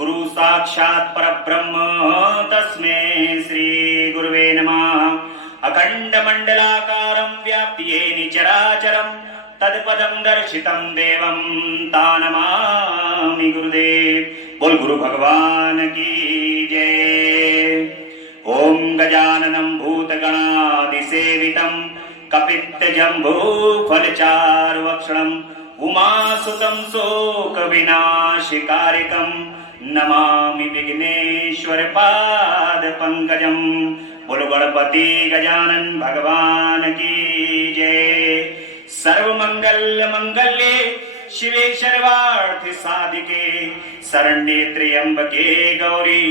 गुरु साक्षात् परब्रह्म तस्मै श्री गुरुवे नमः। अखंड मंडलाकारं व्याप्य येन चराचरं तत्पदं दर्शितं देवं तानमामि गुरुदेव। बोल गुरु भगवान की जय। ओम गजाननं भूतगणादिसेवितं कपित्तजम्बूफलचारुभक्षणं उमासुतं शोकविनाशकारिकं नमामि विघ्नेश्वर पाद पंकजं। बोलो गणपति गजानन भगवान की जय। सर्वमंगल मंगल्ये शिवे सर्वार्थ साधिके शरण्ये त्र्यंबके गौरी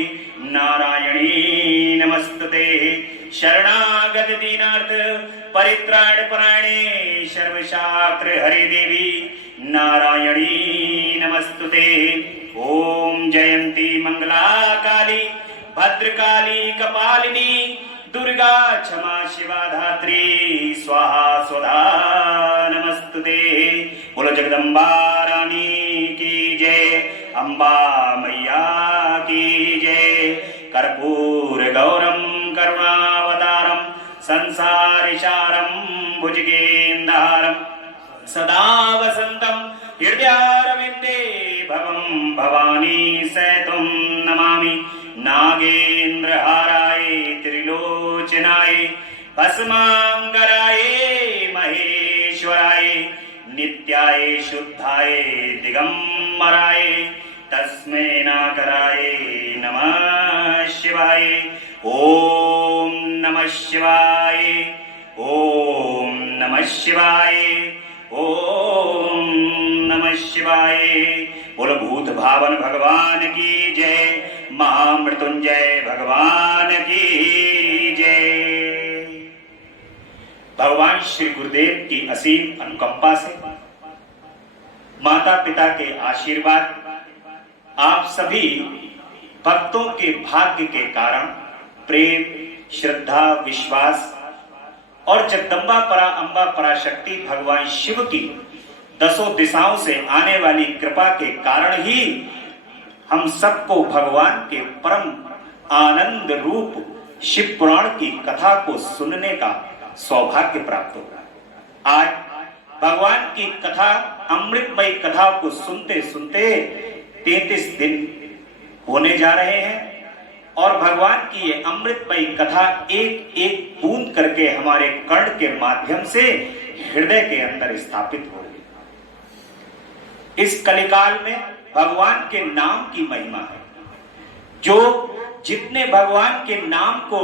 नारायणी नमस्तुते। शरणागत दीनार्थ परित्राण परायणे सर्वशास्त्र हरि देवी नारायणी नमस्तुते। ओम जयंती मंगला काली भद्रकाली कपालिनी दुर्गा क्षमा शिवा धात्री स्वाहा स्वधा नमस्तुते। बोलो जगदम्बा रानी की जय। अम्बा मैया की जय। कर्पूर गौरम करुणावतारम संसारिसारं भुजगेन्द्रहारं सदा वसन्तं हृदयारविन्दे भवं भवानी सहितं नमामि। नागेन्द्रहाराय त्रिलोचनाय भस्मांगराय महेश्वराय नित्याय शुद्धाय दिगंबराय तस्मै नागराय नमः शिवाय। ओम नमः शिवाय। ओम नमः शिवाय। ओम नमः शिवाय। बोलो भूत भावन भगवान की जय। महामृत्युंजय भगवान की जय। भगवान श्री गुरुदेव की असीम अनुकंपा से माता पिता के आशीर्वाद आप सभी भक्तों के भाग्य के कारण प्रेम श्रद्धा विश्वास और जगदम्बा परा अम्बा पराशक्ति भगवान शिव की दसों दिशाओं से आने वाली कृपा के कारण ही हम सबको भगवान के परम आनंद रूप शिव पुराण की कथा को सुनने का सौभाग्य प्राप्त होगा। आज भगवान की कथा अमृतमयी कथा को सुनते सुनते 33 दिन होने जा रहे हैं और भगवान की ये अमृतमयी कथा एक एक बूंद करके हमारे कर्ण के माध्यम से हृदय के अंदर स्थापित हो रही। इस कलिकाल में भगवान के नाम की महिमा है। जो जितने भगवान के नाम को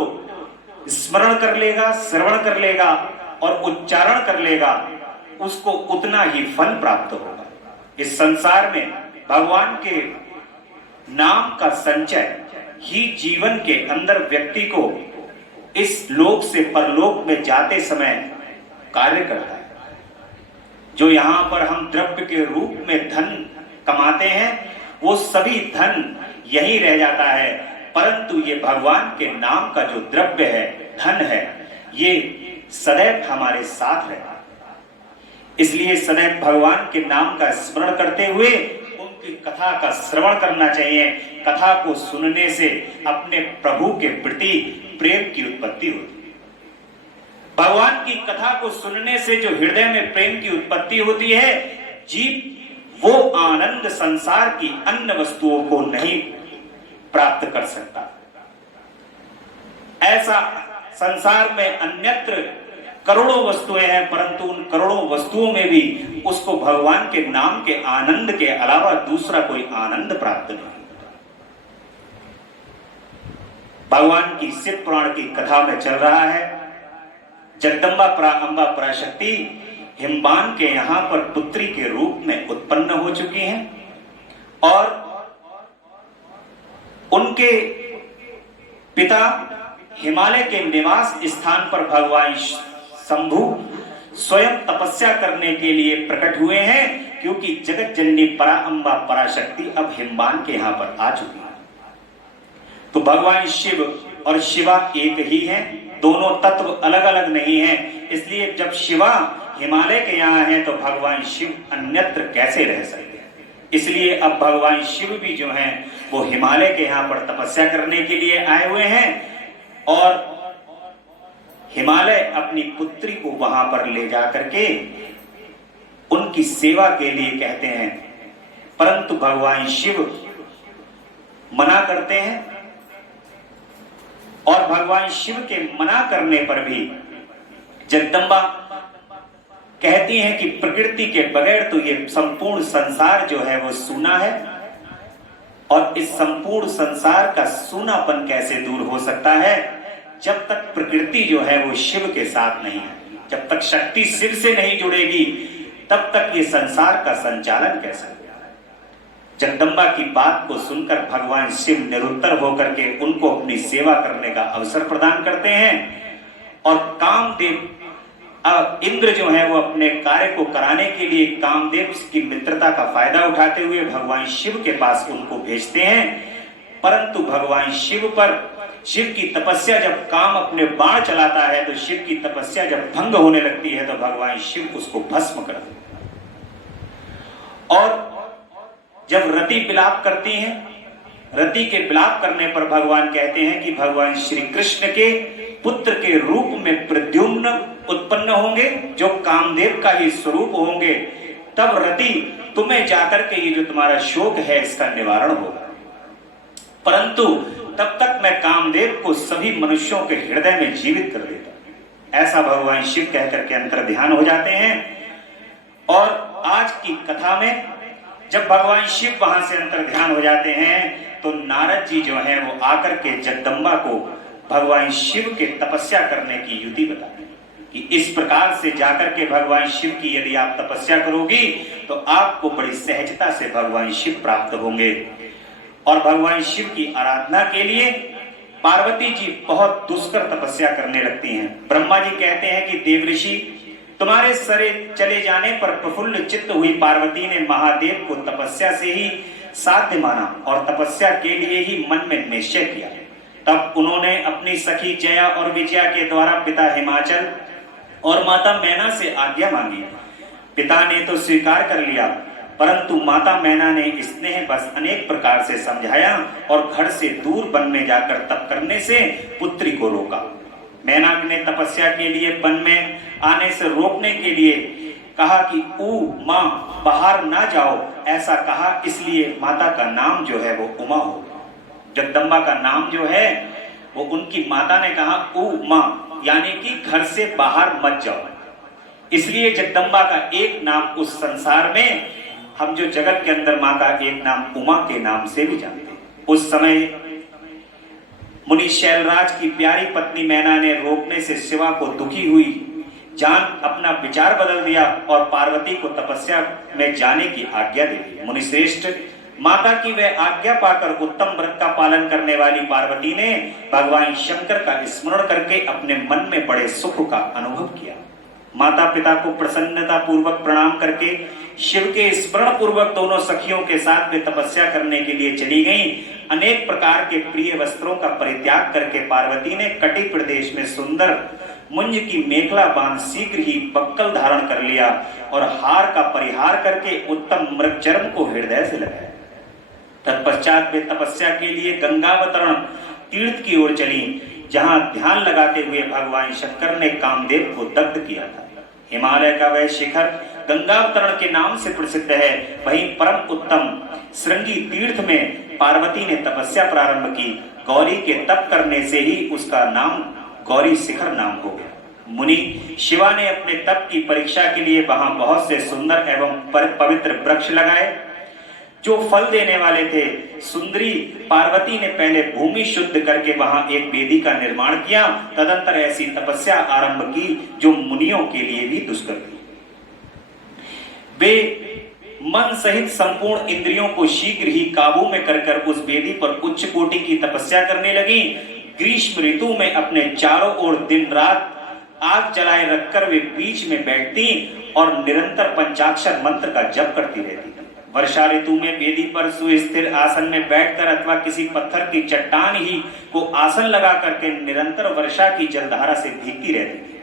स्मरण कर लेगा श्रवण कर लेगा और उच्चारण कर लेगा उसको उतना ही फल प्राप्त होगा। इस संसार में भगवान के नाम का संचय ही जीवन के अंदर व्यक्ति को इस लोक से परलोक में जाते समय कार्य करता है। जो यहां पर हम द्रव्य के रूप में धन कमाते हैं वो सभी धन यही रह जाता है, परंतु ये भगवान के नाम का जो द्रव्य है धन है ये सदैव हमारे साथ रहता है। इसलिए सदैव भगवान के नाम का स्मरण करते हुए उनकी कथा का श्रवण करना चाहिए। कथा को सुनने से अपने प्रभु के प्रति प्रेम की उत्पत्ति होती है। भगवान की कथा को सुनने से जो हृदय में प्रेम की उत्पत्ति होती है जीव वो आनंद संसार की अन्य वस्तुओं को नहीं प्राप्त कर सकता। ऐसा संसार में अन्यत्र करोड़ों वस्तुएं हैं परंतु उन करोड़ों वस्तुओं में भी उसको भगवान के नाम के आनंद के अलावा दूसरा कोई आनंद प्राप्त नहीं। भगवान की शिव पुराण की कथा में चल रहा है जगदम्बा परा अम्बा पराशक्ति हिमबान के यहां पर पुत्री के रूप में उत्पन्न हो चुकी हैं और उनके पिता हिमालय के निवास स्थान पर भगवान शंभु स्वयं तपस्या करने के लिए प्रकट हुए हैं क्योंकि जगत जननी परा अम्बा पराशक्ति अब हिमबान के यहां पर आ चुकी है। तो भगवान शिव और शिवा एक ही हैं, दोनों तत्व अलग अलग नहीं हैं। इसलिए जब शिवा हिमालय के यहाँ हैं तो भगवान शिव अन्यत्र कैसे रह सकते हैं। इसलिए अब भगवान शिव भी जो हैं वो हिमालय के यहाँ पर तपस्या करने के लिए आए हुए हैं और हिमालय अपनी पुत्री को वहां पर ले जाकर के उनकी सेवा के लिए कहते हैं, परंतु भगवान शिव मना करते हैं और भगवान शिव के मना करने पर भी जगदम्बा कहती हैं कि प्रकृति के बगैर तो ये संपूर्ण संसार जो है वो सूना है और इस संपूर्ण संसार का सूनापन कैसे दूर हो सकता है जब तक प्रकृति जो है वो शिव के साथ नहीं है, जब तक शक्ति शिव से नहीं जुड़ेगी तब तक ये संसार का संचालन कैसे होगा। जगदम्बा की बात को सुनकर भगवान शिव निरुत्तर होकर के उनको अपनी सेवा करने का अवसर प्रदान करते हैं और कामदेव इंद्र जो है वो अपने कार्य को कराने के लिए कामदेव की मित्रता का फायदा उठाते हुए भगवान शिव के पास उनको भेजते हैं, परंतु भगवान शिव की तपस्या जब काम अपने बाण चलाता है तो शिव की तपस्या जब भंग होने लगती है तो भगवान शिव उसको भस्म कर देते हैं। और जब रति विलाप करती हैं, रति के विलाप करने पर भगवान कहते हैं कि भगवान श्री कृष्ण के पुत्र के रूप में प्रद्युम्न उत्पन्न होंगे जो कामदेव का ही स्वरूप होंगे, तब रति तुम्हें जाकर के ये जो तुम्हारा शोक है इसका निवारण होगा, परंतु तब तक मैं कामदेव को सभी मनुष्यों के हृदय में जीवित कर देता। ऐसा भगवान शिव कहकर के अंतर ध्यान हो जाते हैं। और आज की कथा में जब भगवान शिव वहां से अंतर ध्यान हो जाते हैं तो नारद जी जो हैं वो आकर के जगदम्बा को भगवान शिव के तपस्या करने की युक्ति बताते हैं कि इस प्रकार से जाकर के भगवान शिव की यदि आप तपस्या करोगी तो आपको बड़ी सहजता से भगवान शिव प्राप्त होंगे। और भगवान शिव की आराधना के लिए पार्वती जी बहुत दुष्कर तपस्या करने लगती हैं। ब्रह्मा जी कहते हैं कि देवऋषि तुम्हारे सरे चले जाने पर प्रफुल्ल चित्त हुई पार्वती ने महादेव को तपस्या से ही साध्य माना और तपस्या के लिए ही मन में निश्चय किया। तब उन्होंने अपनी सखी जया और विजया के द्वारा पिता हिमाचल और माता मैना से आज्ञा मांगी। पिता ने तो स्वीकार कर लिया, परंतु माता मैना ने स्नेह बस अनेक प्रकार से समझाया और घर से दूर वन में जाकर तप करने से पुत्री को रोका। मैना ने तपस्या के लिए वन में आने से रोकने के लिए कहा कि माँ बाहर ना जाओ, ऐसा कहा, इसलिए माता का नाम जो है वो उमा हो गया। जगदम्बा का नाम जो है वो उनकी माता ने कहा माँ, यानी कि घर से बाहर मत जाओ। इसलिए जगदम्बा का एक नाम उस संसार में हम जो जगत के अंदर माँ का एक नाम उमा के नाम से भी जानते हैं। उस समय मुनि शैलराज की प्यारी पत्नी मैना ने रोकने से शिवा को दुखी हुई, जान अपना विचार बदल दिया और पार्वती को तपस्या में जाने की आज्ञा दे दी। मुनि श्रेष्ठ माता की वह आज्ञा पाकर उत्तम व्रत का पालन करने वाली पार्वती ने भगवान शंकर का स्मरण करके अपने मन में बड़े सुख का अनुभव किया। माता पिता को प्रसन्नता पूर्वक प्रणाम करके शिव के स्मरण पूर्वक दोनों सखियों के साथ में तपस्या करने के लिए चली गईं। अनेक प्रकार के प्रिय वस्त्रों का परित्याग करके पार्वती ने कटि प्रदेश में सुंदर मुंज की मेखला बांध शीघ्र ही बक्कल धारण कर लिया और हार का परिहार करके उत्तम मृगचर्म को हृदय से लगाया। तत्पश्चात वे तपस्या के लिए गंगावतरण तीर्थ की ओर चली, जहां ध्यान लगाते हुए भगवान शंकर ने कामदेव को दग्ध किया था। हिमालय का वह शिखर गंगावतरण के नाम से प्रसिद्ध है। वहीं परम उत्तम श्रृंगी तीर्थ में पार्वती ने तपस्या प्रारंभ की। गौरी के तप करने से ही उसका नाम गौरी शिखर नाम हो गया। मुनि शिवा ने अपने तप की परीक्षा के लिए वहां बहुत से सुंदर एवं पवित्र वृक्ष लगाए जो फल देने वाले थे। सुंदरी पार्वती ने पहले भूमि शुद्ध करके वहां एक वेदी का निर्माण किया, तदंतर ऐसी तपस्या आरंभ की जो मुनियों के लिए भी दुष्कर थी। वे मन सहित संपूर्ण इंद्रियों को शीघ्र ही काबू में कर उस वेदी पर उच्च कोटि की तपस्या करने लगी। ग्रीष्म ऋतु में अपने चारों ओर दिन रात आग जलाए रखकर वे बीच में बैठती और निरंतर पंचाक्षर मंत्र का जप करती रहती। वर्षा ऋतु में वेदी पर सुस्थिर आसन में बैठकर अथवा किसी पत्थर की चट्टान ही को आसन लगा करके निरंतर वर्षा की जलधारा से भीगती रहती थी।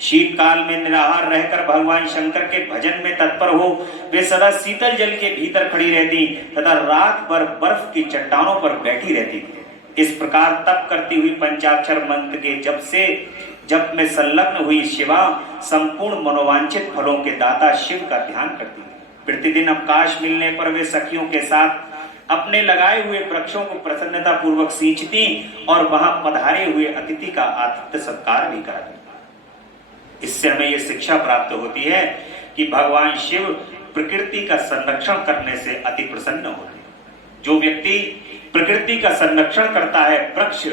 शीतकाल में निराहार रहकर भगवान शंकर के भजन में तत्पर हो वे सदा शीतल जल के भीतर खड़ी रहती तथा रात भर बर्फ की चट्टानों पर बैठी रहती थी। इस प्रकार तप करती हुई पंचाक्षर मंत्र के जप में संलग्न हुई शिवा संपूर्ण मनोवांछित फलों के दाता शिव का ध्यान करती थी। प्रतिदिन अवकाश मिलने पर वे सखियों के साथ अपने लगाए हुए वृक्षों को प्रसन्नता पूर्वक सींचती और वहां पधारे हुए अतिथि का आतिथ्य सत्कार भी करती। इससे हमें यह शिक्षा प्राप्त होती है कि भगवान शिव प्रकृति का संरक्षण करने से अति प्रसन्न होते हैं। जो व्यक्ति प्रकृति का संरक्षण करता है, वृक्ष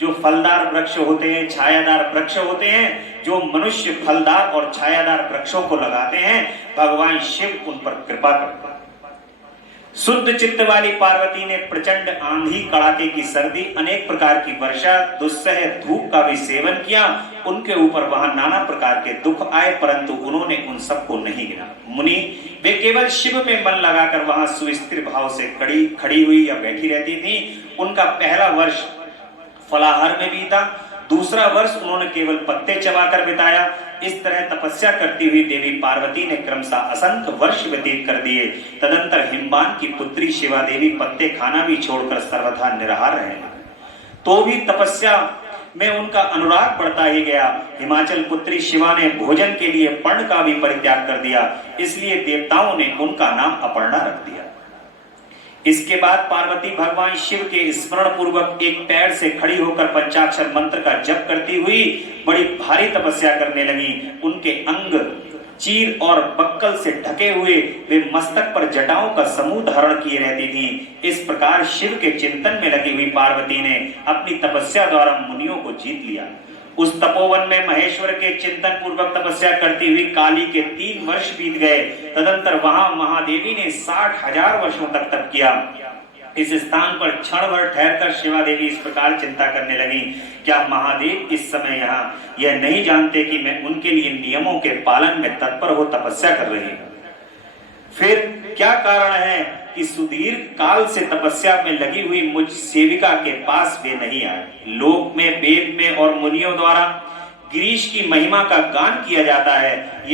जो फलदार वृक्ष होते हैं, छायादार वृक्ष होते हैं, जो मनुष्य फलदार और छायादार वृक्षों को लगाते हैं, भगवान शिव उन पर कृपा करते हैं। शुद्ध चित्त वाली पार्वती ने प्रचंड आंधी, कड़ाके की सर्दी, अनेक प्रकार की वर्षा, दुस्सह धूप का भी सेवन किया। उनके ऊपर वहां नाना प्रकार के दुख आए, परंतु उन्होंने उन सबको नहीं गिना। मुनि वे केवल शिव में मन लगाकर वहां सुस्थिर भाव से खड़ी हुई या बैठी रहती थी। उनका पहला वर्ष फलाहार में बीता, दूसरा वर्ष उन्होंने केवल पत्ते चबाकर बिताया। इस तरह तपस्या करती हुई देवी पार्वती ने क्रमशः असंख्य वर्ष व्यतीत कर दिए। तदंतर हिमवान की पुत्री शिवा देवी पत्ते खाना भी छोड़कर सर्वथा निराहार रहने लगी। तो भी तपस्या में उनका अनुराग बढ़ता ही गया। हिमाचल पुत्री शिवा ने भोजन के लिए पर्ण का भी परित्याग कर दिया, इसलिए देवताओं ने उनका नाम अपर्णा रख दिया। इसके बाद पार्वती भगवान शिव के स्मरण पूर्वक एक पैर से खड़ी होकर पंचाक्षर मंत्र का जप करती हुई बड़ी भारी तपस्या करने लगी। उनके अंग चीर और बक्कल से ढके हुए वे मस्तक पर जटाओं का समूह धारण किए रहती थी। इस प्रकार शिव के चिंतन में लगी हुई पार्वती ने अपनी तपस्या द्वारा मुनियों को जीत लिया। उस तपोवन में महेश्वर के चिंतन पूर्वक तपस्या करती हुई काली के 3 वर्ष बीत गए। तदंतर वहां महादेवी ने 60,000 वर्षों तक तप किया। इस स्थान पर क्षण भर ठहरकर शिवा देवी इस प्रकार चिंता करने लगी, क्या महादेव इस समय यहाँ यह नहीं जानते कि मैं उनके लिए नियमों के पालन में तत्पर हो तपस्या कर रही हूँ? फिर क्या कारण है कि सुदीर्घ काल से तपस्या में लगी हुई मुझ सेविका के पास वे नहीं आए? लोक में, वेद में और मुनियों द्वारा गिरीश की महिमा का गान किया जाता है।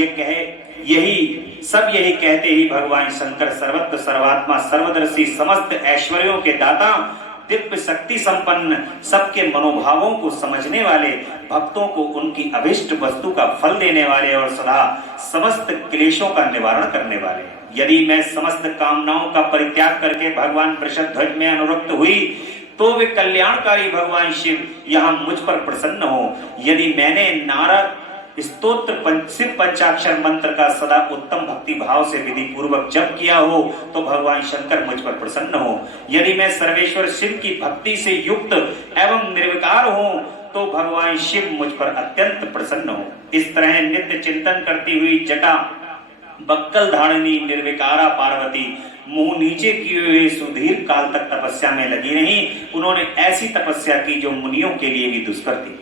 यही कहते ही भगवान शंकर सर्वत्र सर्वात्मा सर्वदर्शी समस्त ऐश्वर्यों के दाता दिव्य शक्ति संपन्न सबके मनोभावों को समझने वाले भक्तों को उनकी अभिष्ट वस्तु का फल देने वाले और सदा समस्त क्लेशों का निवारण करने वाले। यदि मैं समस्त कामनाओं का परित्याग करके भगवान वृषध्वज में अनुरक्त हुई तो वे कल्याणकारी भगवान शिव यहाँ मुझ पर प्रसन्न हो। यदि मैंने नारद स्तोत्र शिव पंचाक्षर मंत्र का सदा उत्तम भक्ति भाव से विधि पूर्वक जप किया हो तो भगवान शंकर मुझ पर प्रसन्न हो। यदि मैं सर्वेश्वर शिव की भक्ति से युक्त एवं निर्विकार हूँ तो भगवान शिव मुझ पर अत्यंत प्रसन्न हो। इस तरह नित्य चिंतन करती हुई जटा बक्कल धारणी निर्विकारा पार्वती मुंह नीचे किए हुए सुदीर्घ काल तक तपस्या में लगी रही। उन्होंने ऐसी तपस्या की जो मुनियों के लिए भी दुष्कर थी।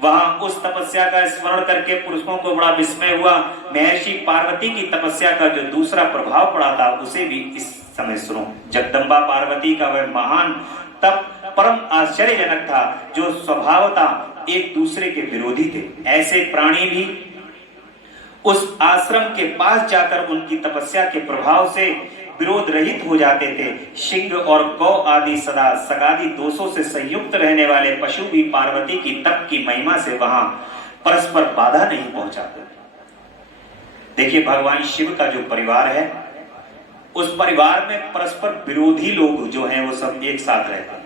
वहां उस तपस्या का स्मरण करके पुरुषों को बड़ा विस्मय हुआ। महर्षि पार्वती की तपस्या का जो दूसरा प्रभाव पड़ा था उसे भी इस समय सुनो। जगदम्बा पार्वती का वह महान तप परम आश्चर्यजनक था जो स्वभावतः एक दूसरे के विरोधी थे। ऐसे प्राणी भी उस आश्रम के पास जाकर उनकी तपस्या के प्रभाव से विरोध रहित हो जाते थे। सिंह और गौ आदि सदा सगादी दोषों से संयुक्त रहने वाले पशु भी पार्वती की तप की महिमा से वहां परस्पर बाधा नहीं पहुंचाते। देखिए भगवान शिव का जो परिवार है उस परिवार में परस्पर विरोधी लोग जो हैं वो सब एक साथ रहते हैं।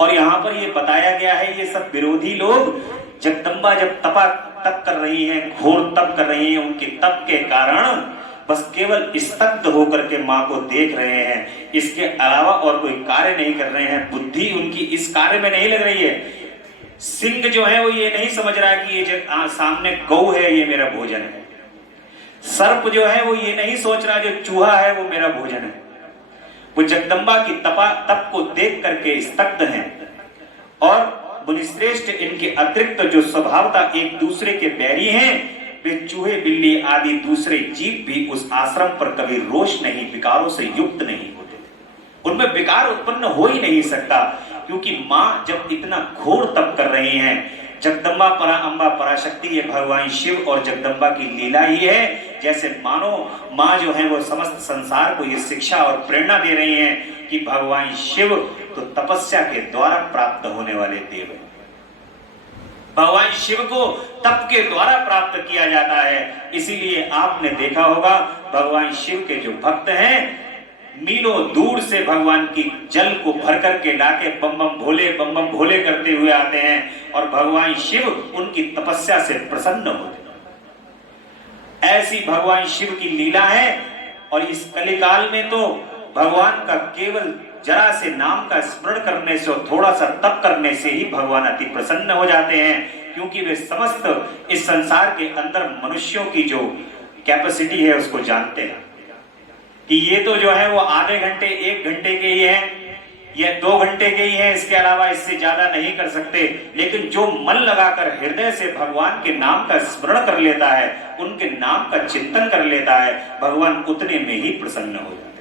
और यहां पर ये बताया गया है ये सब विरोधी लोग जगदम्बा जब तप कर रही हैं, घोर तप कर रही हैं, उनके तप के कारण बस केवल स्तब्ध होकर के माँ को देख रहे हैं। इसके अलावा और कोई कार्य नहीं कर रहे हैं। बुद्धि उनकी इस कार्य में नहीं लग रही है। सिंह जो है वो ये नहीं समझ रहा है कि ये जो सामने गौ है ये मेरा भोजन है। सर्प जो है वो ये नहीं सोच रहा जो चूहा है वो मेरा भोजन है। वो जगदम्बा की तप को देख करके स्तब्ध हैं। और मुनिश्रेष्ठ इनके अतिरिक्त जो स्वभावता एक दूसरे के बैरी हैं वे चूहे बिल्ली आदि दूसरे जीव भी उस आश्रम पर कभी रोष नहीं, विकारों से युक्त नहीं होते। उनमें विकार उत्पन्न हो ही नहीं सकता क्योंकि माँ जब इतना घोर तप कर रही हैं जगदम्बा परा अम्बा पराशक्ति ये भगवान शिव और जगदम्बा की लीला ही है। जैसे मानो माँ जो है वो समस्त संसार को ये शिक्षा और प्रेरणा दे रही हैं कि भगवान शिव तो तपस्या के द्वारा प्राप्त होने वाले देव हैं। भगवान शिव को तप के द्वारा प्राप्त किया जाता है। इसीलिए आपने देखा होगा भगवान शिव के जो भक्त हैं मीलों दूर से भगवान की जल को भर करके लाके बम बम भोले करते हुए आते हैं और भगवान शिव उनकी तपस्या से प्रसन्न होते हैं। ऐसी भगवान शिव की लीला है। और इस कलिकाल में तो भगवान का केवल जरा से नाम का स्मरण करने से और थोड़ा सा तप करने से ही भगवान अति प्रसन्न हो जाते हैं, क्योंकि वे समस्त इस संसार के अंदर मनुष्यों की जो कैपेसिटी है उसको जानते हैं कि ये तो जो है वो आधे घंटे 1 घंटे के ही है या 2 घंटे के ही है, इसके अलावा इससे ज्यादा नहीं कर सकते। लेकिन जो मन लगाकर हृदय से भगवान के नाम का स्मरण कर लेता है, उनके नाम का चिंतन कर लेता है, भगवान उतने में ही प्रसन्न हो जाते हैं।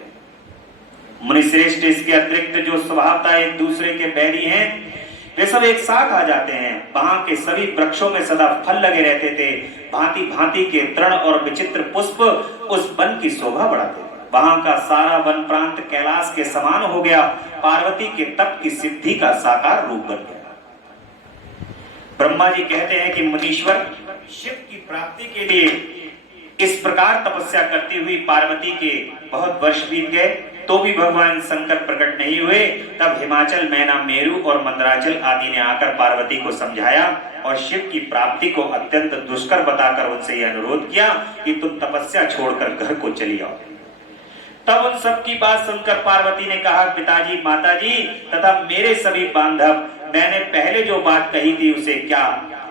मुनिश्रेष्ठ इसके अतिरिक्त जो स्वभावता एक दूसरे के बैरी हैं, वे सब एक साथ आ जाते हैं। वहां के सभी वृक्षों में सदा फल लगे रहते थे। भांति भांति के तृण और विचित्र पुष्प उस वन की शोभा बढ़ाते थे। वहां का सारा वन प्रांत कैलाश के समान हो गया, पार्वती के तप की सिद्धि का साकार रूप बन गया। ब्रह्मा जी कहते हैं कि मुनीश्वर शिव की प्राप्ति के लिए इस प्रकार तपस्या करती हुई पार्वती के बहुत वर्ष बीत गए, तो भी भगवान शंकर प्रकट नहीं हुए। तब हिमाचल, मैना, मेरु और मंदराचल आदि ने आकर पार्वती को समझाया और शिव की प्राप्ति को अत्यंत दुष्कर बताकर उनसे यह अनुरोध किया कि तुम तपस्या छोड़कर घर को चली आओ। तब उन सबकी बात सुनकर पार्वती ने कहा, पिताजी, माताजी तथा मेरे सभी बांधव, मैंने पहले जो बात कही थी उसे क्या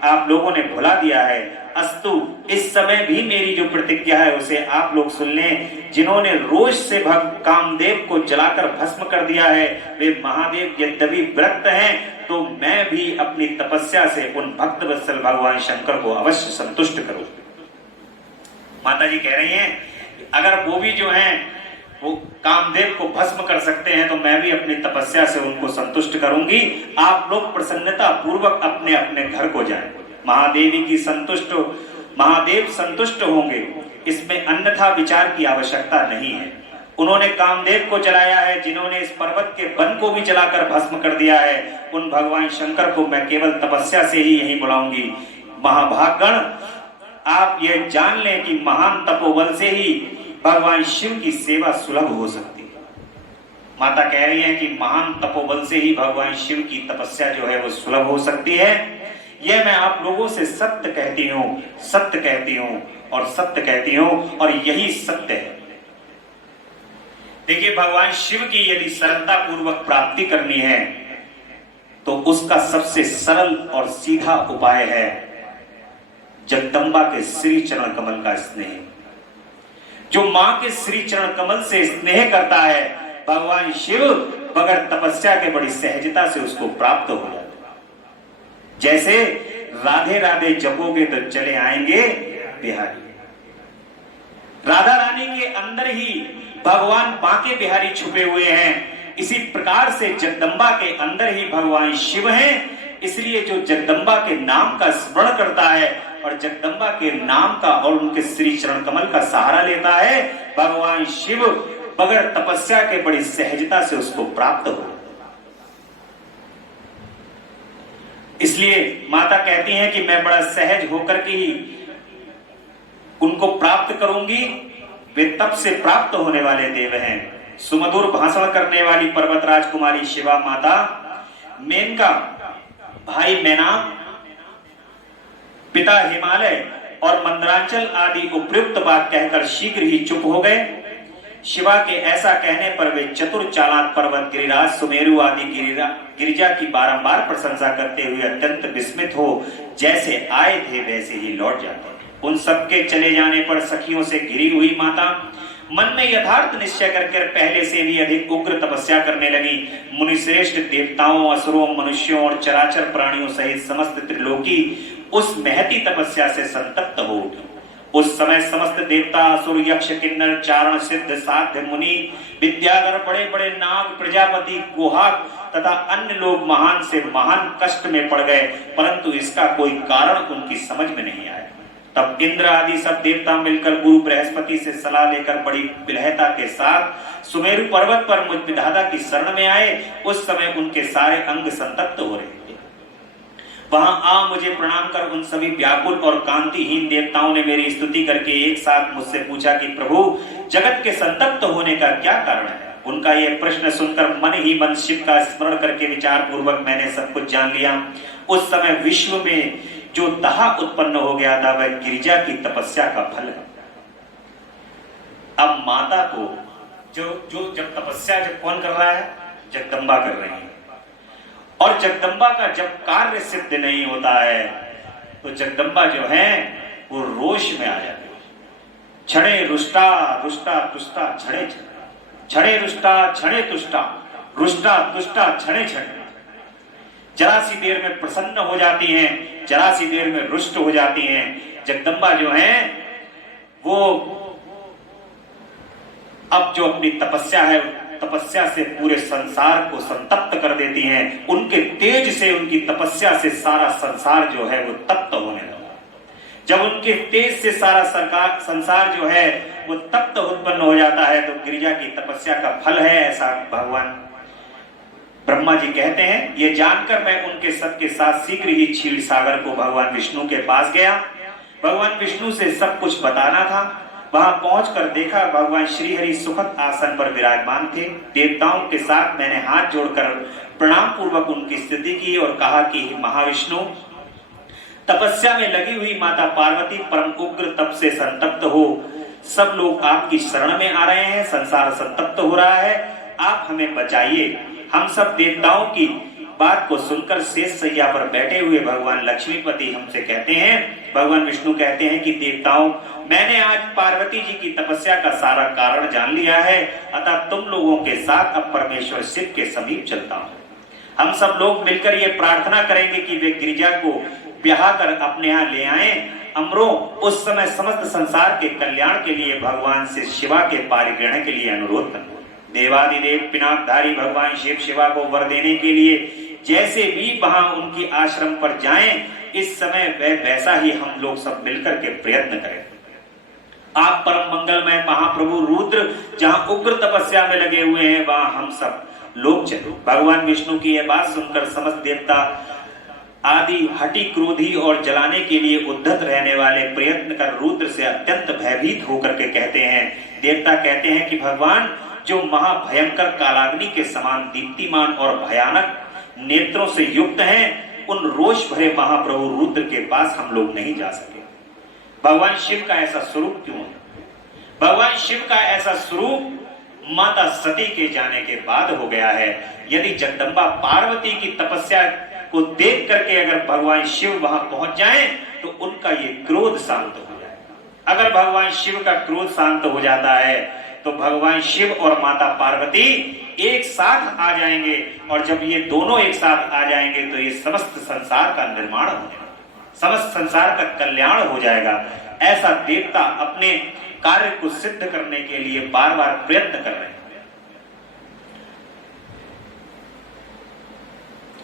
आप लोगों ने भुला दिया है? अस्तु, इस समय भी मेरी जो प्रतिज्ञा है उसे आप लोग सुन लें। जिन्होंने रोष से कामदेव को जलाकर भस्म कर दिया है, वे महादेव यद्यपि विरक्त हैं, तो मैं भी अपनी तपस्या से उन भक्त वत्सल भगवान शंकर को अवश्य संतुष्ट करूं। माता जी कह रही हैं, अगर वो भी जो हैं वो कामदेव को भस्म कर सकते हैं, तो मैं भी अपनी तपस्या से उनको संतुष्ट करूंगी। आप लोग प्रसन्नता पूर्वक अपने अपने घर को जाएं। महादेव संतुष्ट होंगे, इसमें अन्यथा विचार की आवश्यकता नहीं है। उन्होंने कामदेव को जलाया है, जिन्होंने इस पर्वत के वन को भी जलाकर भस्म कर दिया है, उन भगवान शंकर को मैं केवल तपस्या से ही यहीं बुलाऊंगी। महाभागगण, आप ये जान लें कि महान तपोबल से ही भगवान शिव की सेवा सुलभ हो सकती है। माता कह रही है कि महान तपोबल से ही भगवान शिव की तपस्या जो है वो सुलभ हो सकती है। यह मैं आप लोगों से सत्य कहती हूँ, सत्य कहती हूँ और सत्य कहती हूँ, और यही सत्य है। देखिए, भगवान शिव की यदि सरलता पूर्वक प्राप्ति करनी है तो उसका सबसे सरल और सीधा उपाय है जगदम्बा के श्री चरण कमल का स्नेह। जो मां के श्री चरण कमल से स्नेह करता है, भगवान शिव बगैर तपस्या के बड़ी सहजता से उसको प्राप्त हो जाता है। जैसे राधे राधे जपोगे तो चले आएंगे बिहारी। राधा रानी के अंदर ही भगवान बांके बिहारी छुपे हुए हैं। इसी प्रकार से जगदम्बा के अंदर ही भगवान शिव हैं। इसलिए जो जगदम्बा के नाम का स्मरण करता है और जगदम्बा के नाम का और उनके श्री चरण कमल का सहारा लेता है, भगवान शिव बगैर तपस्या के बड़ी सहजता से उसको प्राप्त हो। इसलिए माता कहती हैं कि मैं बड़ा सहज होकर के ही उनको प्राप्त करूंगी। वे तप से प्राप्त होने वाले देव हैं। सुमधुर भाषण करने वाली पर्वत राजकुमारी शिवा माता, मेनका भाई मैनाक, पिता हिमालय और मंदराचल आदि उपयुक्त बात कहकर शीघ्र ही चुप हो गए। शिवा के ऐसा कहने पर वे चतुर चालाक पर्वत गिरिराज, सुमेरु आदि गिरिजा की बारंबार प्रशंसा करते हुए अत्यंत विस्मित हो जैसे आए थे वैसे ही लौट जाते। उन सबके चले जाने पर सखियों से घिरी हुई माता मन में यथार्थ निश्चय करके पहले से भी अधिक उग्र तपस्या करने लगी। मुनिश्रेष्ठ देवताओं, असुरों, मनुष्यों और चराचर प्राणियों सहित समस्त त्रिलोकी उस महती तपस्या से संतप्त हो उठी। उस समय समस्त देवता असुर यक्ष किन्नर चारण सिद्ध साध्य मुनि विद्याधर बड़े बड़े नाग प्रजापति गुहाक तथा अन्य लोग महान से महान कष्ट में पड़ गए, परंतु इसका कोई कारण उनकी समझ में नहीं आया। तब इंद्र आदि सब देवता मिलकर गुरु बृहस्पति से सलाह लेकर बड़ी विलहता के साथ सुमेरु पर्वत पर मुझ विधाता की शरण में आए। उस समय उनके सारे अंग संतप्त हो रहे थे। वहां आ मुझे प्रणाम कर उन सभी व्याकुल और कांतिहीन देवताओं ने मेरी स्तुति करके एक साथ मुझसे पूछा कि प्रभु, जगत के संतप्त होने का क्या कारण है। उनका यह प्रश्न सुनकर मन ही मन शिव का स्मरण करके विचार पूर्वक मैंने सब कुछ जान लिया। उस समय विश्व में जो दाह उत्पन्न हो गया था वह गिरिजा की तपस्या का फल है। अब माता को जब तपस्या कौन कर रहा है, जगदम्बा कर रही है। और जगदम्बा का जब कार्य सिद्ध नहीं होता है तो जगदम्बा जो है वो रोष में आ जाती है। क्षणे रुष्टा रुष्टा तुष्टा क्षणे क्षणे रुष्टा क्षणे तुष्टा रुष्टा तुष्टा क्षणे क्षणे। जरा सी देर में प्रसन्न हो जाती हैं, जरा सी देर में रुष्ट हो जाती हैं। जगदम्बा जो है वो अब जो अपनी तपस्या है, तपस्या से पूरे संसार को संतप्त कर देती हैं। उनके तेज से, उनकी तपस्या से सारा संसार जो है वो तप्त होने लगा। जब उनके तेज से सारा संसार जो है वो तप्त उत्पन्न हो जाता है तो गिरिजा की तपस्या का फल है, ऐसा भगवान ब्रह्मा जी कहते हैं। ये जानकर मैं उनके सबके साथ शीघ्र ही क्षीर सागर को भगवान विष्णु के पास गया। भगवान विष्णु से सब कुछ बताना था। वहां पहुंचकर देखा भगवान श्री हरि सुखद आसन पर विराजमान थे। देवताओं के साथ मैंने हाथ जोड़कर प्रणाम पूर्वक उनकी स्तुति की और कहा कि महाविष्णु, तपस्या में लगी हुई माता पार्वती परम उग्र तप से संतप्त हो, सब लोग आपकी शरण में आ रहे हैं, संसार संतप्त हो रहा है, आप हमें बचाइए। हम सब देवताओं की बात को सुनकर शेष सैया पर बैठे हुए भगवान लक्ष्मीपति हमसे कहते हैं, भगवान विष्णु कहते हैं कि देवताओं, मैंने आज पार्वती जी की तपस्या का सारा कारण जान लिया है, अतः तुम लोगों के साथ अब परमेश्वर शिव के समीप चलता हूं। हम सब लोग मिलकर ये प्रार्थना करेंगे कि वे गिरिजा को ब्याह कर अपने यहाँ ले आए। अमरों, उस समय समस्त संसार के कल्याण के लिए भगवान से शिवा के पारिग्रहण के लिए अनुरोध करना। देवादिदेव पिनाकधारी भगवान शिव शिवा को वर देने के लिए जैसे भी वहां उनकी आश्रम पर जाएं, इस समय वह वैसा ही हम लोग सब मिलकर के प्रयत्न करें। आप परम मंगलमय महाप्रभु रुद्र जहां उग्र तपस्या में लगे हुए हैं वहां हम सब लोग चलो। भगवान विष्णु की यह बात सुनकर समस्त देवता आदि हठी क्रोधी और जलाने के लिए उद्धत रहने वाले प्रयत्न कर रुद्र से अत्यंत भयभीत होकर के कहते हैं। देवता कहते हैं कि भगवान, जो महाभयंकर कालाग्नि के समान दीप्तिमान और भयानक नेत्रों से युक्त हैं, उन रोष भरे महाप्रभु रुद्र के पास हम लोग नहीं जा सके। भगवान शिव का ऐसा स्वरूप क्यों है? भगवान शिव का ऐसा स्वरूप माता सती के जाने के बाद हो गया है। यदि जगदम्बा पार्वती की तपस्या को देख करके अगर भगवान शिव वहां पहुंच जाएं, तो उनका ये क्रोध शांत हो जाएगा। अगर भगवान शिव का क्रोध शांत हो जाता है तो भगवान शिव और माता पार्वती एक साथ आ जाएंगे, और जब ये दोनों एक साथ आ जाएंगे तो ये समस्त संसार का निर्माण हो जाएगा, समस्त संसार का कल्याण हो जाएगा। ऐसा देवता अपने कार्य को सिद्ध करने के लिए बार बार प्रयत्न कर रहे हैं।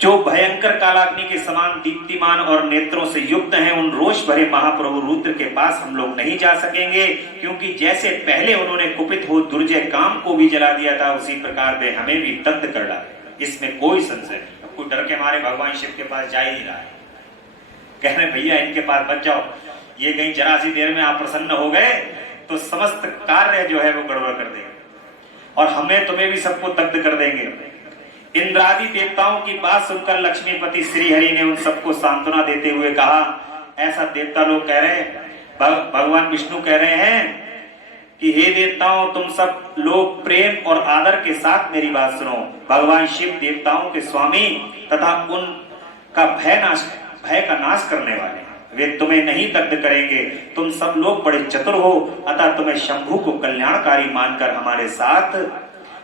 जो भयंकर कालाग्नि के समान दीप्तिमान और नेत्रों से युक्त हैं, उन रोष भरे महाप्रभु रुद्र के पास हम लोग नहीं जा सकेंगे, क्योंकि जैसे पहले उन्होंने कुपित हो दुर्जय काम को भी जला दिया था, उसी प्रकार वे हमें भी दग्ध कर डाले। इसमें कोई संशय नहीं। कोई डर के मारे भगवान शिव के पास जा ही नहीं रहा है। कह रहे भैया इनके पास बच जाओ, ये कहीं जरा सी देर में आप प्रसन्न हो गए तो समस्त कार्य जो है वो गड़बड़ कर देंगे और हमें तुम्हें भी सबको दग्ध कर देंगे। इंद्रादि देवताओं की बात सुनकर लक्ष्मीपति श्री हरि ने उन सबको सांत्वना देते हुए कहा, ऐसा देवता लोग कह रहे हैं, भगवान विष्णु कह रहे हैं कि हे देवताओं, तुम सब लोग प्रेम और आदर के साथ मेरी बात सुनो। भगवान शिव देवताओं के स्वामी तथा उनका भय का नाश करने वाले हैं। वे तुम्हें नहीं दग्ध करेंगे। तुम सब लोग बड़े चतुर हो, अतः तुम्हें शंभु को कल्याणकारी मानकर हमारे साथ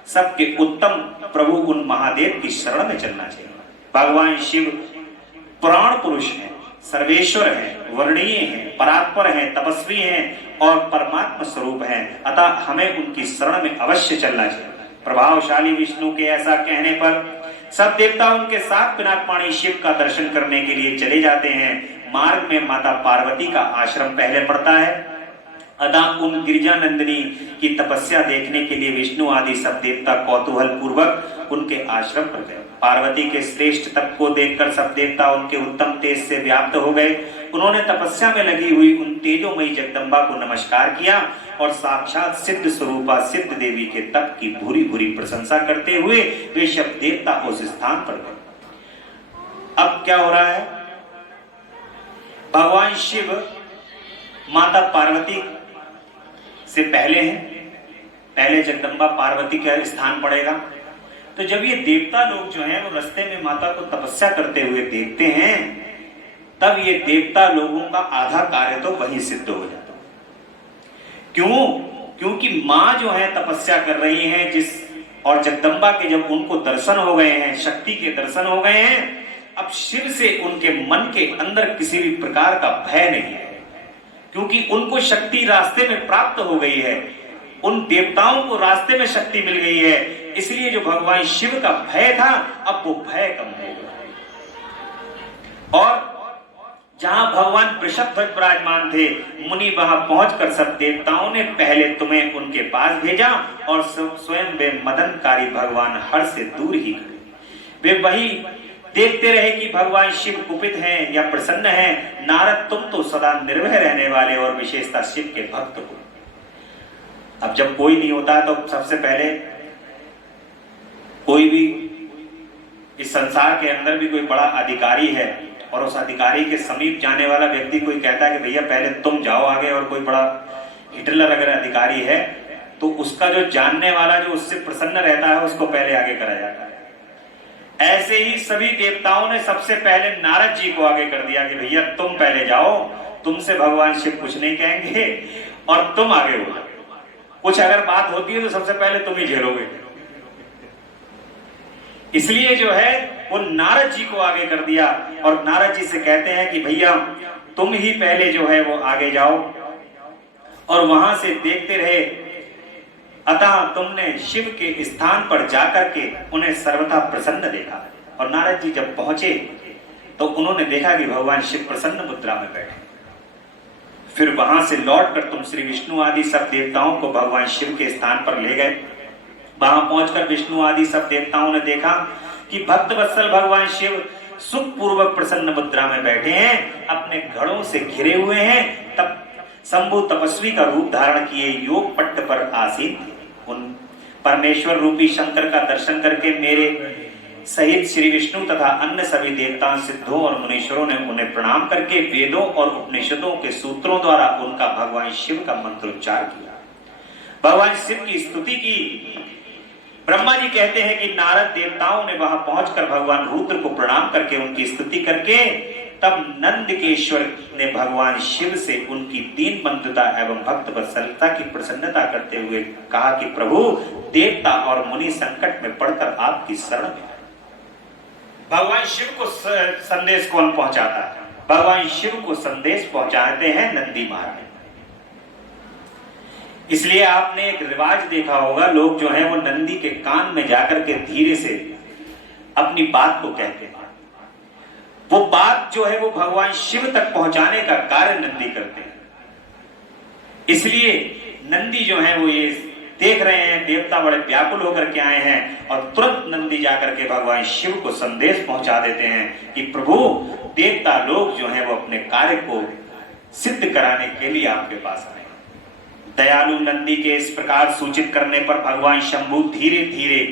सबके उत्तम प्रभु उन महादेव की शरण में चलना चाहिए। भगवान शिव पुराण पुरुष हैं, सर्वेश्वर हैं, वर्णीय हैं, परात्पर हैं, तपस्वी हैं और परमात्मा स्वरूप हैं। अतः हमें उनकी शरण में अवश्य चलना चाहिए। प्रभावशाली विष्णु के ऐसा कहने पर सब देवता उनके साथ पिनाकपाणी शिव का दर्शन करने के लिए चले जाते हैं। मार्ग में माता पार्वती का आश्रम पहले पड़ता है। अतः उन गिरिजा नंदिनी की तपस्या देखने के लिए विष्णु आदि सब देवता कौतूहल पूर्वक उनके आश्रम पर गए। पार्वती के श्रेष्ठ तप को देखकर सब देवता उनके उत्तम तेज से व्याप्त हो गए। उन्होंने तपस्या में लगी हुई उन तेजोमयी जगदम्बा को नमस्कार किया और साक्षात सिद्ध स्वरूपा सिद्ध देवी के तप की भूरी भूरी प्रशंसा करते हुए वे सब देवता उस स्थान पर गए। अब क्या हो रहा है? भगवान शिव माता पार्वती से पहले हैं, पहले जगदम्बा पार्वती का स्थान पड़ेगा। तो जब ये देवता लोग जो हैं वो रास्ते में माता को तपस्या करते हुए देखते हैं, तब ये देवता लोगों का आधा कार्य तो वहीं सिद्ध हो जाता। क्यों? क्योंकि मां जो है तपस्या कर रही हैं जिस, और जगदम्बा के जब उनको दर्शन हो गए हैं, शक्ति के दर्शन हो गए हैं, अब शिव से उनके मन के अंदर किसी भी प्रकार का भय नहीं है, क्योंकि उनको शक्ति रास्ते में प्राप्त हो गई है। उन देवताओं को रास्ते में शक्ति मिल गई है, इसलिए जो भगवान शिव का भय था अब वो भय कम हो गया। और जहां भगवान वृषभध्वज विराजमान थे, मुनि वहां पहुंचकर सब देवताओं ने पहले तुम्हें उनके पास भेजा और स्वयं वे मदनकारी भगवान हर्ष से दूर ही खड़े। वे वही देखते रहे कि भगवान शिव कुपित हैं या प्रसन्न हैं। नारद, तुम तो सदा निर्भय रहने वाले और विशेषता शिव के भक्त हो। अब जब कोई नहीं होता तो सबसे पहले कोई भी इस संसार के अंदर भी कोई बड़ा अधिकारी है और उस अधिकारी के समीप जाने वाला व्यक्ति कोई कहता है कि भैया पहले तुम जाओ आगे, और कोई बड़ा हिटलर अगर अधिकारी है तो उसका जो जानने वाला जो उससे प्रसन्न रहता है उसको पहले आगे करा जाता है। ऐसे ही सभी देवताओं ने सबसे पहले नारद जी को आगे कर दिया कि भैया तुम पहले जाओ, तुमसे भगवान शिव कुछ नहीं कहेंगे और तुम आगे हो। कुछ अगर बात होती है तो सबसे पहले तुम ही झेलोगे। इसलिए जो है वो नारद जी को आगे कर दिया और नारद जी से कहते हैं कि भैया तुम ही पहले जो है वो आगे जाओ। और वहां से देखते रहे। अतः तुमने शिव के स्थान पर जाकर के उन्हें सर्वथा प्रसन्न देखा। और नारद जी जब पहुंचे तो उन्होंने देखा कि भगवान शिव प्रसन्न मुद्रा में बैठे। फिर वहां से लौटकर तुम श्री विष्णु आदि सब देवताओं को भगवान शिव के स्थान पर ले गए। वहां पहुंचकर विष्णु आदि सब देवताओं ने देखा कि भक्त वत्सल भगवान शिव सुख पूर्वक प्रसन्न मुद्रा में बैठे हैं, अपने घड़ों से घिरे हुए हैं। तब शंभु तपस्वी का रूप धारण किए योग पट्ट पर आसीन थे। उन परमेश्वर रूपी शंकर का दर्शन करके मेरे सहित श्री विष्णु तथा अन्य सभी देवताओं, सिद्धों और मुनीश्वरों ने उन्हें प्रणाम करके वेदों और उपनिषदों के सूत्रों द्वारा उनका भगवान शिव का मंत्रोच्चार किया, भगवान शिव की स्तुति की। ब्रह्मा जी कहते हैं कि नारद देवताओं ने वहां पहुंचकर भगवान रुद्र को प्रणाम करके उनकी स्तुति करके तब नंदकेश्वर ने भगवान शिव से उनकी दीन बंधुता एवं भक्त वत्सलता की प्रसन्नता करते हुए कहा कि प्रभु, देवता और मुनि संकट में पड़कर आपकी शरण में। भगवान शिव को संदेश कौन पहुंचाता है? भगवान शिव को संदेश पहुंचाते हैं नंदी महाराज। इसलिए आपने एक रिवाज देखा होगा, लोग जो है वो नंदी के कान में जाकर के धीरे से अपनी बात को कहते हैं। वो बात जो है वो भगवान शिव तक पहुंचाने का कार्य नंदी करते हैं। इसलिए नंदी जो है वो ये देख रहे हैं देवता बड़े व्याकुल होकर के आए हैं और तुरंत नंदी जाकर के भगवान शिव को संदेश पहुंचा देते हैं कि प्रभु, देवता लोग जो है वो अपने कार्य को सिद्ध कराने के लिए आपके पास आए। दयालु नंदी के इस प्रकार सूचित करने पर भगवान शंभु धीरे धीरे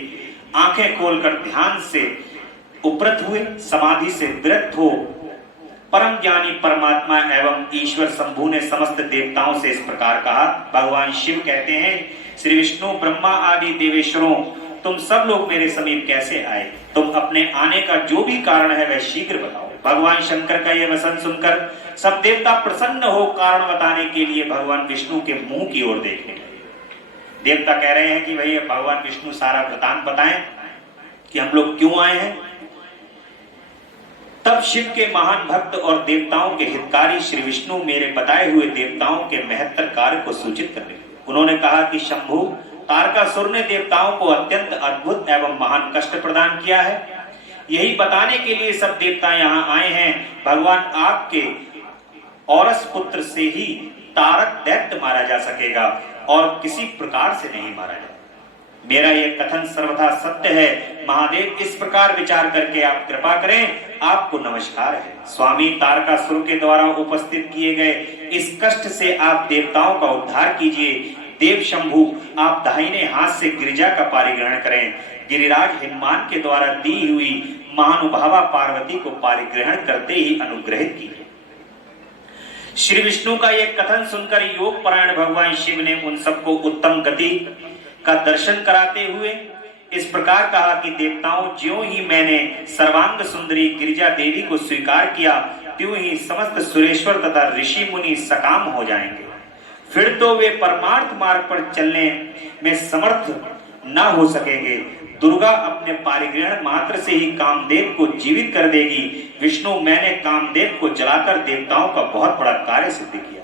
आंखें खोलकर ध्यान से उपरत हुए, समाधि से विरक्त हो। परम ज्ञानी परमात्मा एवं ईश्वर शंभु ने समस्त देवताओं से इस प्रकार कहा। भगवान शिव कहते हैं, श्री विष्णु, ब्रह्मा आदि देवेश्वरों, तुम सब लोग मेरे समीप कैसे आए? तुम अपने आने का जो भी कारण है वह शीघ्र बताओ। भगवान शंकर का यह वचन सुनकर सब देवता प्रसन्न हो कारण बताने के लिए भगवान विष्णु के मुंह की ओर देखने लगे। देवता कह रहे हैं कि भैया भगवान विष्णु सारा वृतांत बताएं कि हम लोग क्यों आए हैं। तब शिव के महान भक्त और देवताओं के हितकारी श्री विष्णु मेरे बताए हुए देवताओं के महत्तर कार्य को सूचित करने लगे। उन्होंने कहा कि शंभु, तारकासुर ने देवताओं को अत्यंत अद्भुत एवं महान कष्ट प्रदान किया है। यही बताने के लिए सब देवता यहाँ आए हैं। भगवान आपके औरस पुत्र से ही तारक दैत्य मारा जा सकेगा और किसी प्रकार से नहीं मारा जाएगा। मेरा यह कथन सर्वथा सत्य है। महादेव, इस प्रकार विचार करके आप कृपा करें। आपको नमस्कार है। स्वामी, तारकासुर के द्वारा उपस्थित किए गए इस कष्ट से आप देवताओं का उद्धार कीजिए। देव शंभु, आप दाहिने हाथ से गिरिजा का पारिग्रहण करें। गिरिराज हनुमान के द्वारा दी हुई महानुभावा पार्वती को पारिग्रहण करते ही अनुग्रहित कीजिए। श्री विष्णु का यह कथन सुनकर योग परायण भगवान शिव ने उन सबको उत्तम गति का दर्शन कराते हुए इस प्रकार कहा कि देवताओं, ज्यों ही मैंने सर्वांग सुंदरी गिरिजा देवी को स्वीकार किया, त्यों ही समस्त सुरेश्वर तथा ऋषि मुनि सकाम हो जाएंगे। फिर तो वे परमार्थ मार्ग पर चलने में समर्थ न हो सकेंगे। दुर्गा अपने पारिग्रहण मात्र से ही कामदेव को जीवित कर देगी। विष्णु, मैंने कामदेव को जलाकर देवताओं का बहुत बड़ा कार्य सिद्ध किया।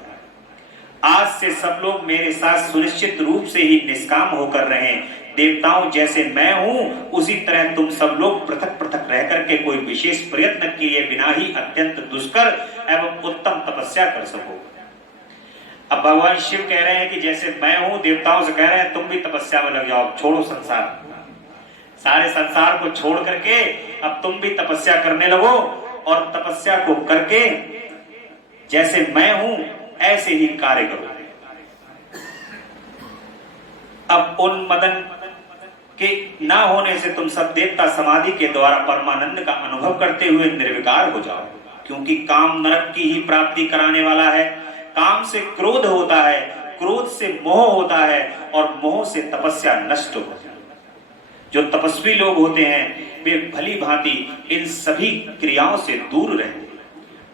आज से सब लोग मेरे साथ सुनिश्चित रूप से ही निष्काम होकर रहें। देवताओं, जैसे मैं हूं उसी तरह तुम सब लोग पृथक पृथक रह करके कोई विशेष प्रयत्न किए बिना ही अत्यंत दुष्कर एवं उत्तम तपस्या कर सको। अब भगवान शिव कह रहे हैं कि जैसे मैं हूं, देवताओं से कह रहे हैं तुम भी तपस्या में लग जाओ, छोड़ो संसार, सारे संसार को छोड़ करके अब तुम भी तपस्या करने लगो और तपस्या को करके जैसे मैं हूं ऐसे ही कार्य करो। अब उन्मदन के ना होने से तुम सब देवता समाधि के द्वारा परमानंद का अनुभव करते हुए निर्विकार हो जाओ, क्योंकि काम नरक की ही प्राप्ति कराने वाला है। काम से क्रोध होता है, क्रोध से मोह होता है और मोह से तपस्या नष्ट होती है। जो तपस्वी लोग होते हैं वे भली भांति इन सभी क्रियाओं से दूर रहते हैं।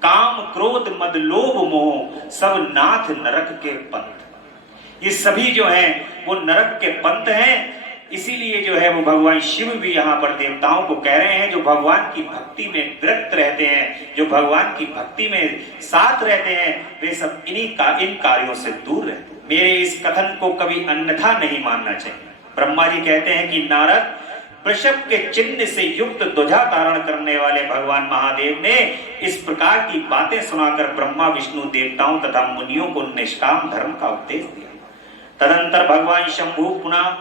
काम, क्रोध, मद, लोभ, मोह सब नाथ नरक के पंथ। ये सभी जो हैं वो नरक के पंथ हैं। इसीलिए जो है वो भगवान शिव भी यहाँ पर देवताओं को कह रहे हैं, जो भगवान की भक्ति में विरक्त रहते हैं, जो भगवान की भक्ति में साथ रहते हैं, वे सब इन कार्यों से दूर रहते हैं। मेरे इस कथन को कभी अन्यथा नहीं मानना चाहिए। ब्रह्मा जी कहते हैं कि नारद, वृषभ के चिन्ह से युक्त ध्वजा धारण करने वाले भगवान महादेव ने इस प्रकार की बातें सुनाकर ब्रह्मा, विष्णु, देवताओं तथा मुनियों को निष्काम धर्म का उपदेश दिया। तदंतर भगवान शंभु पुनः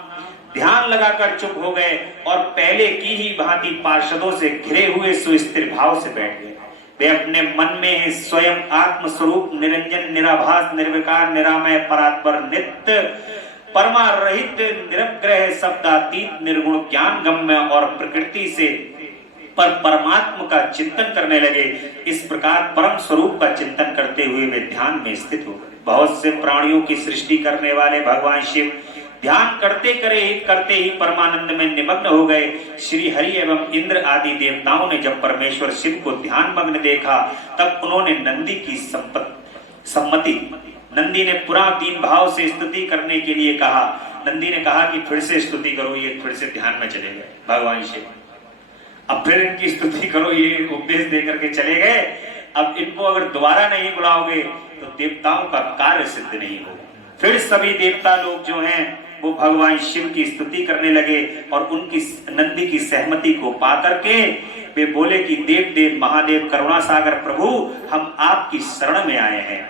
ध्यान लगाकर चुप हो गए और पहले की ही भांति पार्षदों से घिरे हुए सुस्थिर भाव से बैठ गए। वे अपने मन में स्वयं आत्म स्वरूप निरंजन, निराभास, निर्विकार, निरामय, परात्पर, नित्य, परमारहित, निरग्रह, शब्दातीत, निर्गुण, ज्ञान गम्य और प्रकृति से पर परमात्मा का चिंतन करने लगे। इस प्रकार परम स्वरूप का चिंतन करते हुए वे ध्यान में स्थित हो गए। बहुत से प्राणियों की सृष्टि करने वाले भगवान शिव ध्यान करते ही परमानंद में निमग्न हो गए। श्री हरि एवं इंद्र आदि देवताओं ने जब परमेश्वर शिव को ध्यान मग्न देखा, तब उन्होंने नंदी की सम्मति नंदी ने पुनः दीन भाव से स्तुति करने के लिए कहा। नंदी ने कहा कि फिर से स्तुति करो। ये फिर से ध्यान में चले गए भगवान शिव। अब फिर इनकी स्तुति करो, ये उपदेश देकर के चले गए। अब इनको अगर दोबारा नहीं बुलाओगे तो देवताओं का कार्य सिद्ध नहीं होगा। फिर सभी देवता लोग जो हैं वो भगवान शिव की स्तुति करने लगे और उनकी नंदी की सहमति को पा करके वे बोले कि देव देव महादेव करुणा सागर प्रभु, हम आपकी शरण में आए हैं।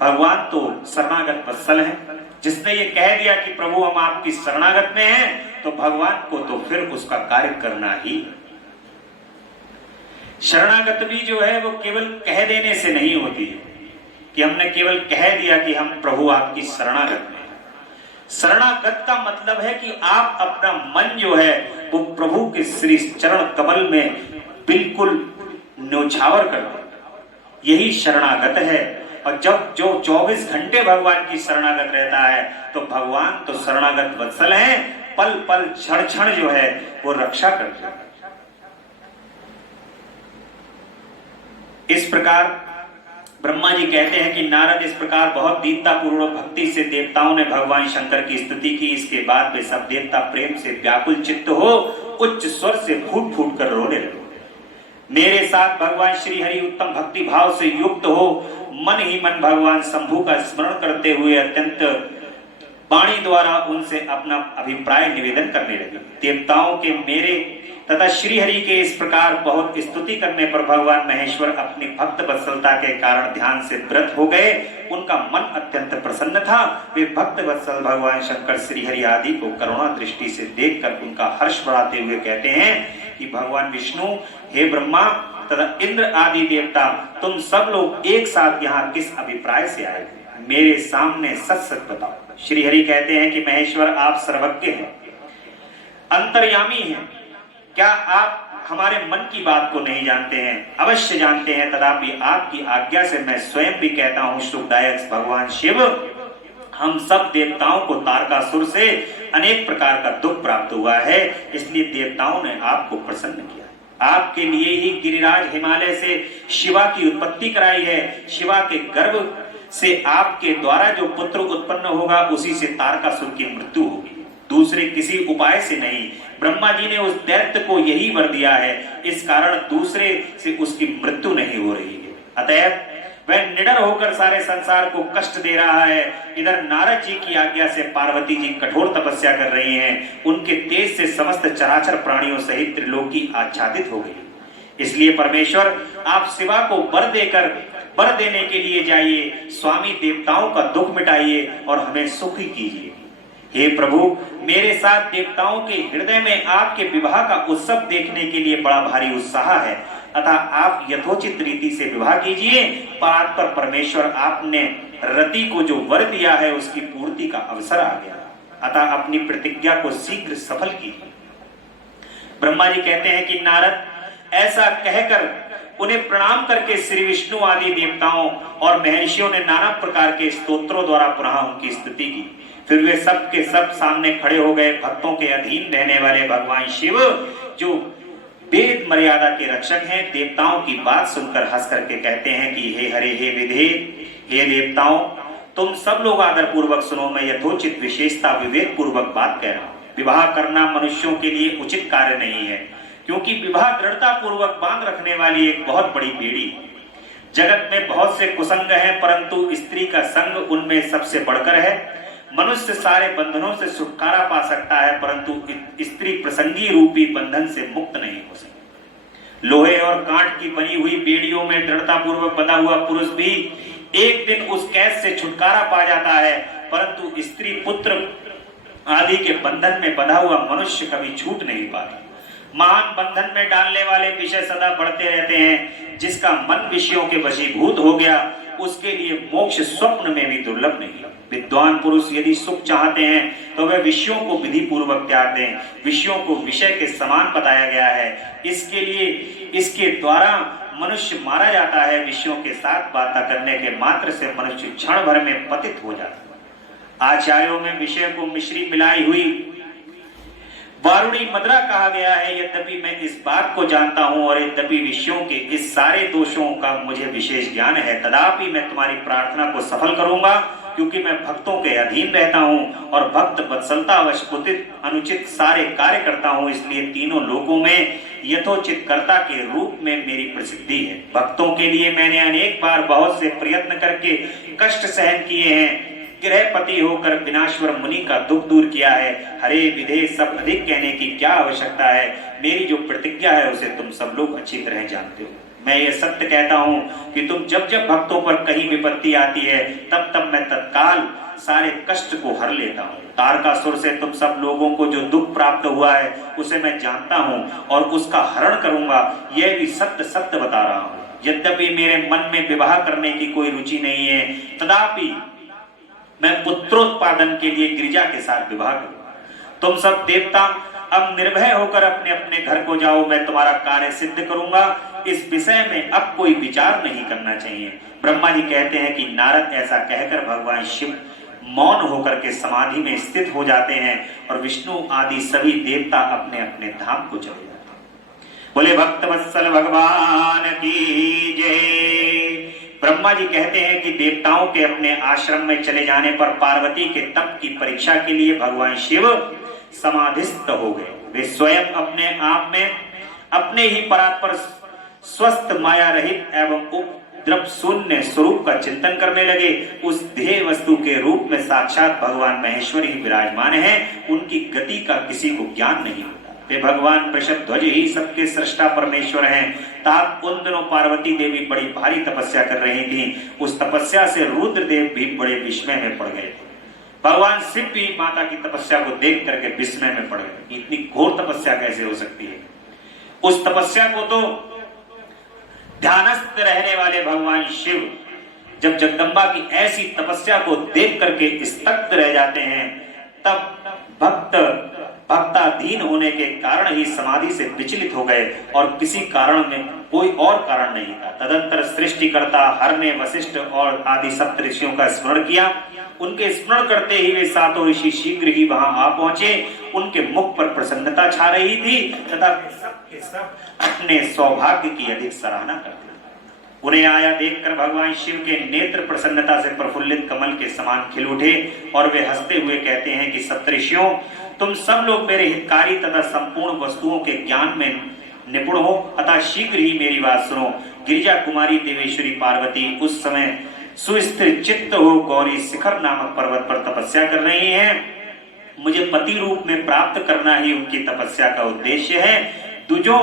भगवान तो शरणागत वत्सल है। जिसने ये कह दिया कि प्रभु हम आपकी शरणागत में हैं, तो भगवान को तो फिर उसका कार्य करना ही। शरणागत भी जो है वो केवल कह देने से नहीं होती है कि हमने केवल कह दिया कि हम प्रभु आपकी शरणागत में। शरणागत का मतलब है कि आप अपना मन जो है वो प्रभु के श्री चरण कमल में बिल्कुल न्योछावर कर दो, यही शरणागत है। और जब जो 24 घंटे भगवान की शरणागत रहता है तो भगवान तो शरणागत वत्सल हैं, पल पल क्षण क्षण जो है वो रक्षा करते हैं। इस प्रकार ब्रह्मा जी कहते हैं कि नारद, इस प्रकार बहुत दीनता पूर्वक भक्ति से देवताओं ने भगवान शंकर की स्तुति की। इसके बाद वे सब देवता प्रेम से व्याकुल चित्त हो उच्च स्वर से फूट फूट कर रोने लगे। मेरे साथ भगवान श्री हरि उत्तम भक्ति भाव से युक्त हो मन ही मन भगवान शंभु का स्मरण करते हुए अत्यंत वाणी द्वारा उनसे अपना अभिप्राय निवेदन करने लगे। देवताओं के मेरे तथा श्री हरि के इस प्रकार बहुत स्तुति करने पर भगवान महेश्वर अपनी भक्त वत्सलता के कारण ध्यान से व्रत हो गए। उनका मन अत्यंत प्रसन्न था। वे भक्त वत्सल भगवान शंकर श्री हरि आदि को करुणा दृष्टि से देखकर उनका हर्ष बढ़ाते हुए कहते हैं कि भगवान विष्णु, हे ब्रह्मा तथा इंद्र आदि देवता, तुम सब लोग एक साथ यहाँ किस अभिप्राय से आए? मेरे सामने सच सच बताओ। श्री हरि कहते हैं कि महेश्वर, आप सर्वज्ञ हैं, अंतर्यामी हैं। क्या आप हमारे मन की बात को नहीं जानते हैं? अवश्य जानते हैं, तथापि आपकी आज्ञा से मैं स्वयं भी कहता हूँ, सुखदायक भगवान शिव, हम सब देवताओं को तारकासुर से अनेक प्रकार का दुख प्राप्त हुआ है, इसलिए देवताओं ने आपको प्रसन्न किया। आपके लिए ही गिरिराज हिमालय से शिवा की उत्पत्ति कराई है। शिवा के गर्भ से आपके द्वारा जो पुत्र उत्पन्न होगा उसी से तारकासुर की मृत्यु होगी, दूसरे किसी उपाय से नहीं। ब्रह्मा जी ने उस दैत्य को यही वर दिया है, इस कारण दूसरे से उसकी मृत्यु नहीं हो रही है। अतएव वह निडर होकर सारे संसार को कष्ट दे रहा है। इधर नारद जी की आज्ञा से पार्वती जी कठोर तपस्या कर रही हैं। उनके तेज से समस्त चराचर प्राणियों सहित त्रिलोकी आच्छादित हो गई। इसलिए परमेश्वर, आप शिवा को वर देने के लिए जाइए, स्वामी देवताओं का दुख मिटाइए और हमें सुखी कीजिए। हे प्रभु, मेरे साथ देवताओं के हृदय में आपके विवाह का उत्सव देखने के लिए बड़ा भारी उत्साह है, अतः आप यथोचित रीति से विवाह कीजिए। परात्पर परमेश्वर, आपने रति को जो वर दिया है उसकी पूर्ति का अवसर आ गया, अतः अपनी प्रतिज्ञा को शीघ्र सफल कीजिए। ब्रह्मा जी कहते हैं कि नारद, ऐसा कहकर उन्हें प्रणाम करके श्री विष्णु आदि देवताओं और महर्षियों ने नाना प्रकार के स्तोत्रों द्वारा पुनः उनकी स्तुति की। फिर वे सब के सब सामने खड़े हो गए। भक्तों के अधीन रहने वाले भगवान शिव, जो वेद मर्यादा के रक्षक हैं, देवताओं की बात सुनकर हंस करके कहते हैं कि हे हरे, हे विधे, हे देवताओं, तुम सब लोग आदर पूर्वक सुनो। मैं यथोचित विशेषता विवेक पूर्वक बात कह रहा हूँ। विवाह करना मनुष्यों के लिए उचित कार्य नहीं है, क्योंकि विवाह दृढ़ता पूर्वक बांध रखने वाली एक बहुत बड़ी बेड़ी। जगत में बहुत से कुसंग हैं, परंतु स्त्री का संग उनमें सबसे बढ़कर है। मनुष्य सारे बंधनों से छुटकारा पा सकता है, परंतु स्त्री प्रसंगी रूपी बंधन से मुक्त नहीं हो सकती। लोहे और कांट की बनी हुई बेड़ियों में दृढ़ता पूर्वक बंधा हुआ पुरुष भी एक दिन उस कैद से छुटकारा पा जाता है, परंतु स्त्री पुत्र आदि के बंधन में बंधा हुआ मनुष्य कभी छूट नहीं पाता। महान बंधन में डालने वाले विषय सदा बढ़ते रहते हैं। जिसका मन विषयों के वशीभूत हो गया, उसके लिए मोक्ष स्वप्न में भी दुर्लभ नहीं। विद्वान पुरुष यदि सुख चाहते हैं तो वे विषयों को विधि पूर्वक त्याग दें। विषयों को विषय के समान बताया गया है, इसके द्वारा मनुष्य मारा जाता है। विषयों के साथ बात करने के मात्र से मनुष्य क्षण भर में पतित हो जाता है। आचार्यों में विषय को मिश्री मिलाई हुई वारुणी मदरा कहा गया है। यद्यपि मैं इस बात को जानता हूं और यद्यपि विषयों के इस सारे दोषों का मुझे विशेष ज्ञान है, तथापि मैं तुम्हारी प्रार्थना को सफल करूंगा, क्योंकि मैं भक्तों के अधीन रहता हूं और भक्त वत्सलता वशपुतित अनुचित सारे कार्य करता हूं। इसलिए तीनों लोकों में यथोचित कर्ता के रूप में मेरी प्रसिद्धि है। भक्तों के लिए मैंने अनेक बार बहुत से प्रयत्न करके कष्ट सहन किए हैं। गृहपति होकर विनाश्वर मुनि का दुख दूर किया है। हरे विधे, सब अधिक कहने की क्या आवश्यकता है। मेरी जो प्रतिज्ञा है उसे तुम सब लोग अच्छी तरह जानते हो। मैं ये सत्य कहता हूँ कि तुम जब जब भक्तों पर कहीं विपत्ति आती है, तब तब मैं तत्काल सारे कष्ट को हर लेता हूँ। तारकासुर से तुम सब लोगों को जो दुख प्राप्त हुआ है उसे मैं जानता हूँ और उसका हरण करूंगा। यह भी सत्य सत्य बता रहा हूँ। यद्यपि मेरे मन में विवाह करने की कोई रुचि नहीं है, तथापि मैं पुत्रोत्पादन के लिए गिरिजा के साथ विवाह करूंगा। तुम सब देवता अब निर्भय होकर अपने अपने घर को जाओ। मैं तुम्हारा कार्य सिद्ध करूंगा। इस विषय में अब कोई विचार नहीं करना चाहिए। ब्रह्मा जी कहते हैं कि नारद ऐसा कहकर भगवान शिव मौन होकर के समाधि में स्थित हो जाते हैं और विष्णु आदि सभी देवता अपने अपने धाम को चले जाते हैं। बोले भक्त वत्सल भगवान की जय। ब्रह्मा जी कहते हैं कि देवताओं के अपने आश्रम में चले जाने पर पार्वती के तप की परीक्षा के लिए भगवान शिव समाधिस्थ हो गए। वे स्वयं अपने आप में अपने ही परात्पर स्वस्थ माया रहित एवं उपद्रव शून्य स्वरूप का चिंतन करने लगे। उस ध्येय वस्तु के रूप में साक्षात भगवान महेश्वर ही विराजमान है, उनकी गति का किसी को ज्ञान नहीं होता। वे भगवान वृषभध्वज ही सबके सृष्टा परमेश्वर हैं। ताप उन दिनों पार्वती देवी बड़ी भारी तपस्या कर रही थी। उस तपस्या से रुद्रदेव भी बड़े विस्मय में पड़ गए थे। भगवान शिव भी माता की तपस्या को देख करके विस्मय में पड़ गए। इतनी घोर तपस्या कैसे हो सकती है? उस तपस्या को तो ध्यानस्थ रहने वाले भगवान शिव जब जगदम्बा की ऐसी तपस्या को देख करके स्तब्ध रह जाते हैं, तब भक्ताधीन होने के कारण ही समाधि से विचलित हो गए और किसी कारण में कोई और कारण नहीं था। तदंतर सृष्टिकर्ता हर ने वशिष्ठ और आदि सप्त ऋषियों का स्मरण किया। उनके स्मरण करते ही वे सातों ऋषि शीघ्र ही वहां आ पहुंचे। उनके मुख पर प्रसन्नता छा रही थी तथा वे सब के सब अपने सौभाग्य की अधिक सराहना करते। उन्हें आया देखकर भगवान शिव के नेत्र प्रसन्नता से प्रफुल्लित कमल के समान खिल उठे और वे हंसते हुए कहते हैं कि सप्तऋषियों, तुम सब लोग मेरे हितकारी तथा संपूर्ण वस्तुओं के ज्ञान में निपुण हो, अतः शीघ्र ही मेरी बात सुनो। गिरिजा कुमारी देवेश्वरी पार्वती उस समय सुस्थिर चित्त हो गौरी शिखर नामक पर्वत पर तपस्या कर रही हैं। मुझे पति रूप में प्राप्त करना ही उनकी तपस्या का उद्देश्य है। दुजों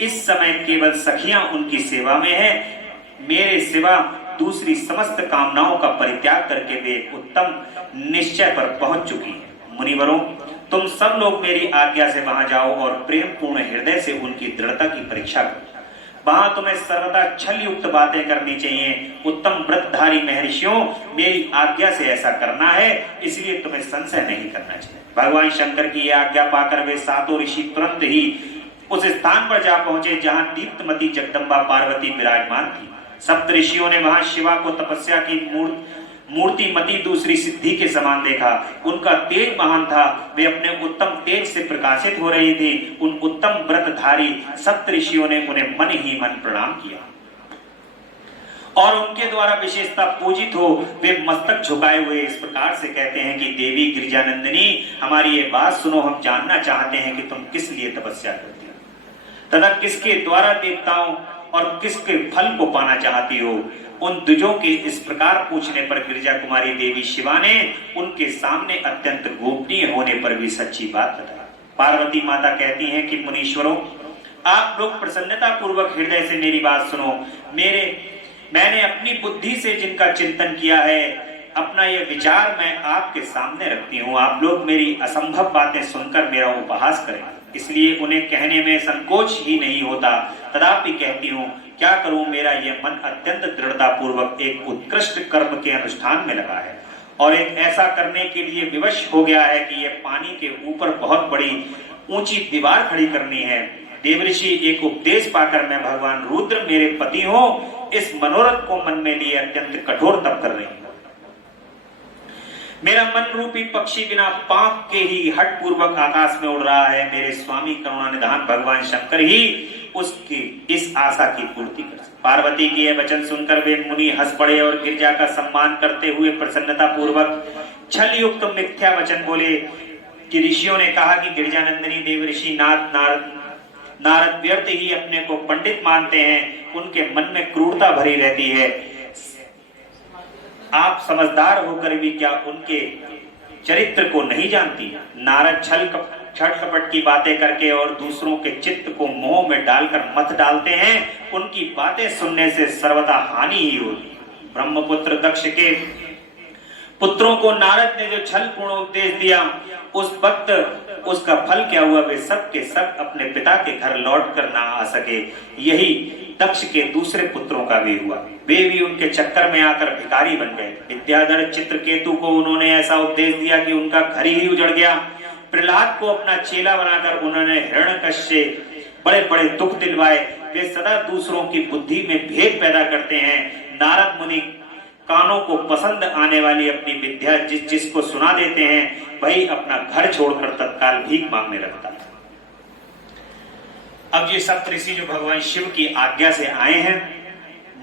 इस समय केवल सखियां उनकी सेवा में है। मेरे सिवा दूसरी समस्त कामनाओं का परित्याग करके वे उत्तम निश्चय पर पहुंच चुकी हैं। मुनिवरों, तुम सब लोग मेरी आज्ञा से वहां जाओ और प्रेम पूर्ण हृदय से उनकी दृढ़ता की परीक्षा करो। वहां तुम्हें सर्वदा छल युक्त बातें करनी चाहिए। उत्तम व्रतधारी महर्षियों, मेरी आज्ञा से ऐसा करना है, इसलिए तुम्हें संशय नहीं करना चाहिए। भगवान शंकर की यह आज्ञा पाकर वे सातों ऋषि तुरंत ही उस स्थान पर जा पहुंचे जहां दीप्तमती जगदम्बा पार्वती विराजमान थी। सप्त ऋषियों ने वहां शिवा को तपस्या की मूर्तिमती दूसरी सिद्धि के समान देखा। उनका तेज महान था, वे अपने उत्तम तेज से प्रकाशित हो रही थी। उन उत्तम व्रतधारी सप्त ऋषियों ने उन्हें मन ही मन प्रणाम किया और उनके द्वारा विशेषता पूजित हो वे मस्तक झुकाए हुए इस प्रकार से कहते हैं कि देवी गिरिजानंदिनी, हमारी ये बात सुनो। हम जानना चाहते हैं कि तुम किस लिए तपस्या करती हो तथा किसके द्वारा देवताओं और किसके फल को पाना चाहती हो। उन द्विजों के इस प्रकार पूछने पर गिरिजा कुमारी देवी शिवा ने उनके सामने अत्यंत गोपनीय होने पर भी सच्ची बात बताई। पार्वती माता कहती हैं कि मुनीश्वरों, आप लोग प्रसन्नता पूर्वक हृदय से मेरी बात सुनो। मैंने अपनी बुद्धि से जिनका चिंतन किया है, अपना यह विचार मैं आपके सामने रखती हूँ। आप लोग मेरी असंभव बातें सुनकर मेरा उपहास करें, इसलिए उन्हें कहने में संकोच ही नहीं होता। तथापि कहती हूँ, क्या करूं, मेरा यह मन अत्यंत दृढ़ता पूर्वक एक उत्कृष्ट कर्म के अनुष्ठान में लगा है और एक ऐसा करने के लिए विवश हो गया है कि यह पानी के ऊपर बहुत बड़ी ऊंची दीवार खड़ी करनी है। देवऋषि, एक उपदेश पाकर मैं भगवान रुद्र मेरे पति हो, इस मनोरथ को मन में लिए अत्यंत कठोर तप कर रही हूं। मेरा मन रूपी पक्षी बिना पांख के ही हट पूर्वक आकाश में उड़ रहा है। मेरे स्वामी करुणानिधान भगवान शंकर ही उसकी इस आशा की पूर्ति कर। पार्वती के यह वचन सुनकर वे मुनि हंस पड़े और गिरिजा का सम्मान करते हुए प्रसन्नता पूर्वक छल युक्त मिथ्या वचन बोले कि ऋषियों ने कहा कि गिरिजानंदिनी देवऋषि नारद व्यर्थ ही अपने को पंडित मानते हैं, उनके मन में क्रूरता भरी रहती है। आप समझदार होकर भी क्या उनके चरित्र को नहीं जानती? नारद छल कपट की बातें करके और दूसरों के चित्त को मोह में डालकर मत डालते हैं। उनकी बातें सुनने से सर्वथा हानि ही होगी। ब्रह्मपुत्र दक्ष के पुत्रों को नारद ने जो छल पूर्ण उपदेश दिया, उस वक्त उसका फल क्या हुआ? वे सब के सब अपने पिता के घर लौट कर ना आ सके। यही दक्ष के दूसरे पुत्रों का भी हुआ। वे भी उनके चक्कर में आकर भिखारी बन गए। विद्याधर चित्रकेतु को उन्होंने ऐसा उपदेश दिया कि उनका घर ही उजड़ गया। प्रहलाद को अपना चेला बनाकर उन्होंने हिरण्यकश्यप से बड़े बड़े दुख दिलवाए। वे सदा दूसरों की बुद्धि में भेद पैदा करते हैं। नारद मुनि कानों को पसंद आने वाली अपनी विद्या जिसको सुना देते हैं, वही अपना घर छोड़कर तत्काल भीख मांगने लगता है। अब ये सप्त ऋषि जो भगवान शिव की आज्ञा से आए हैं,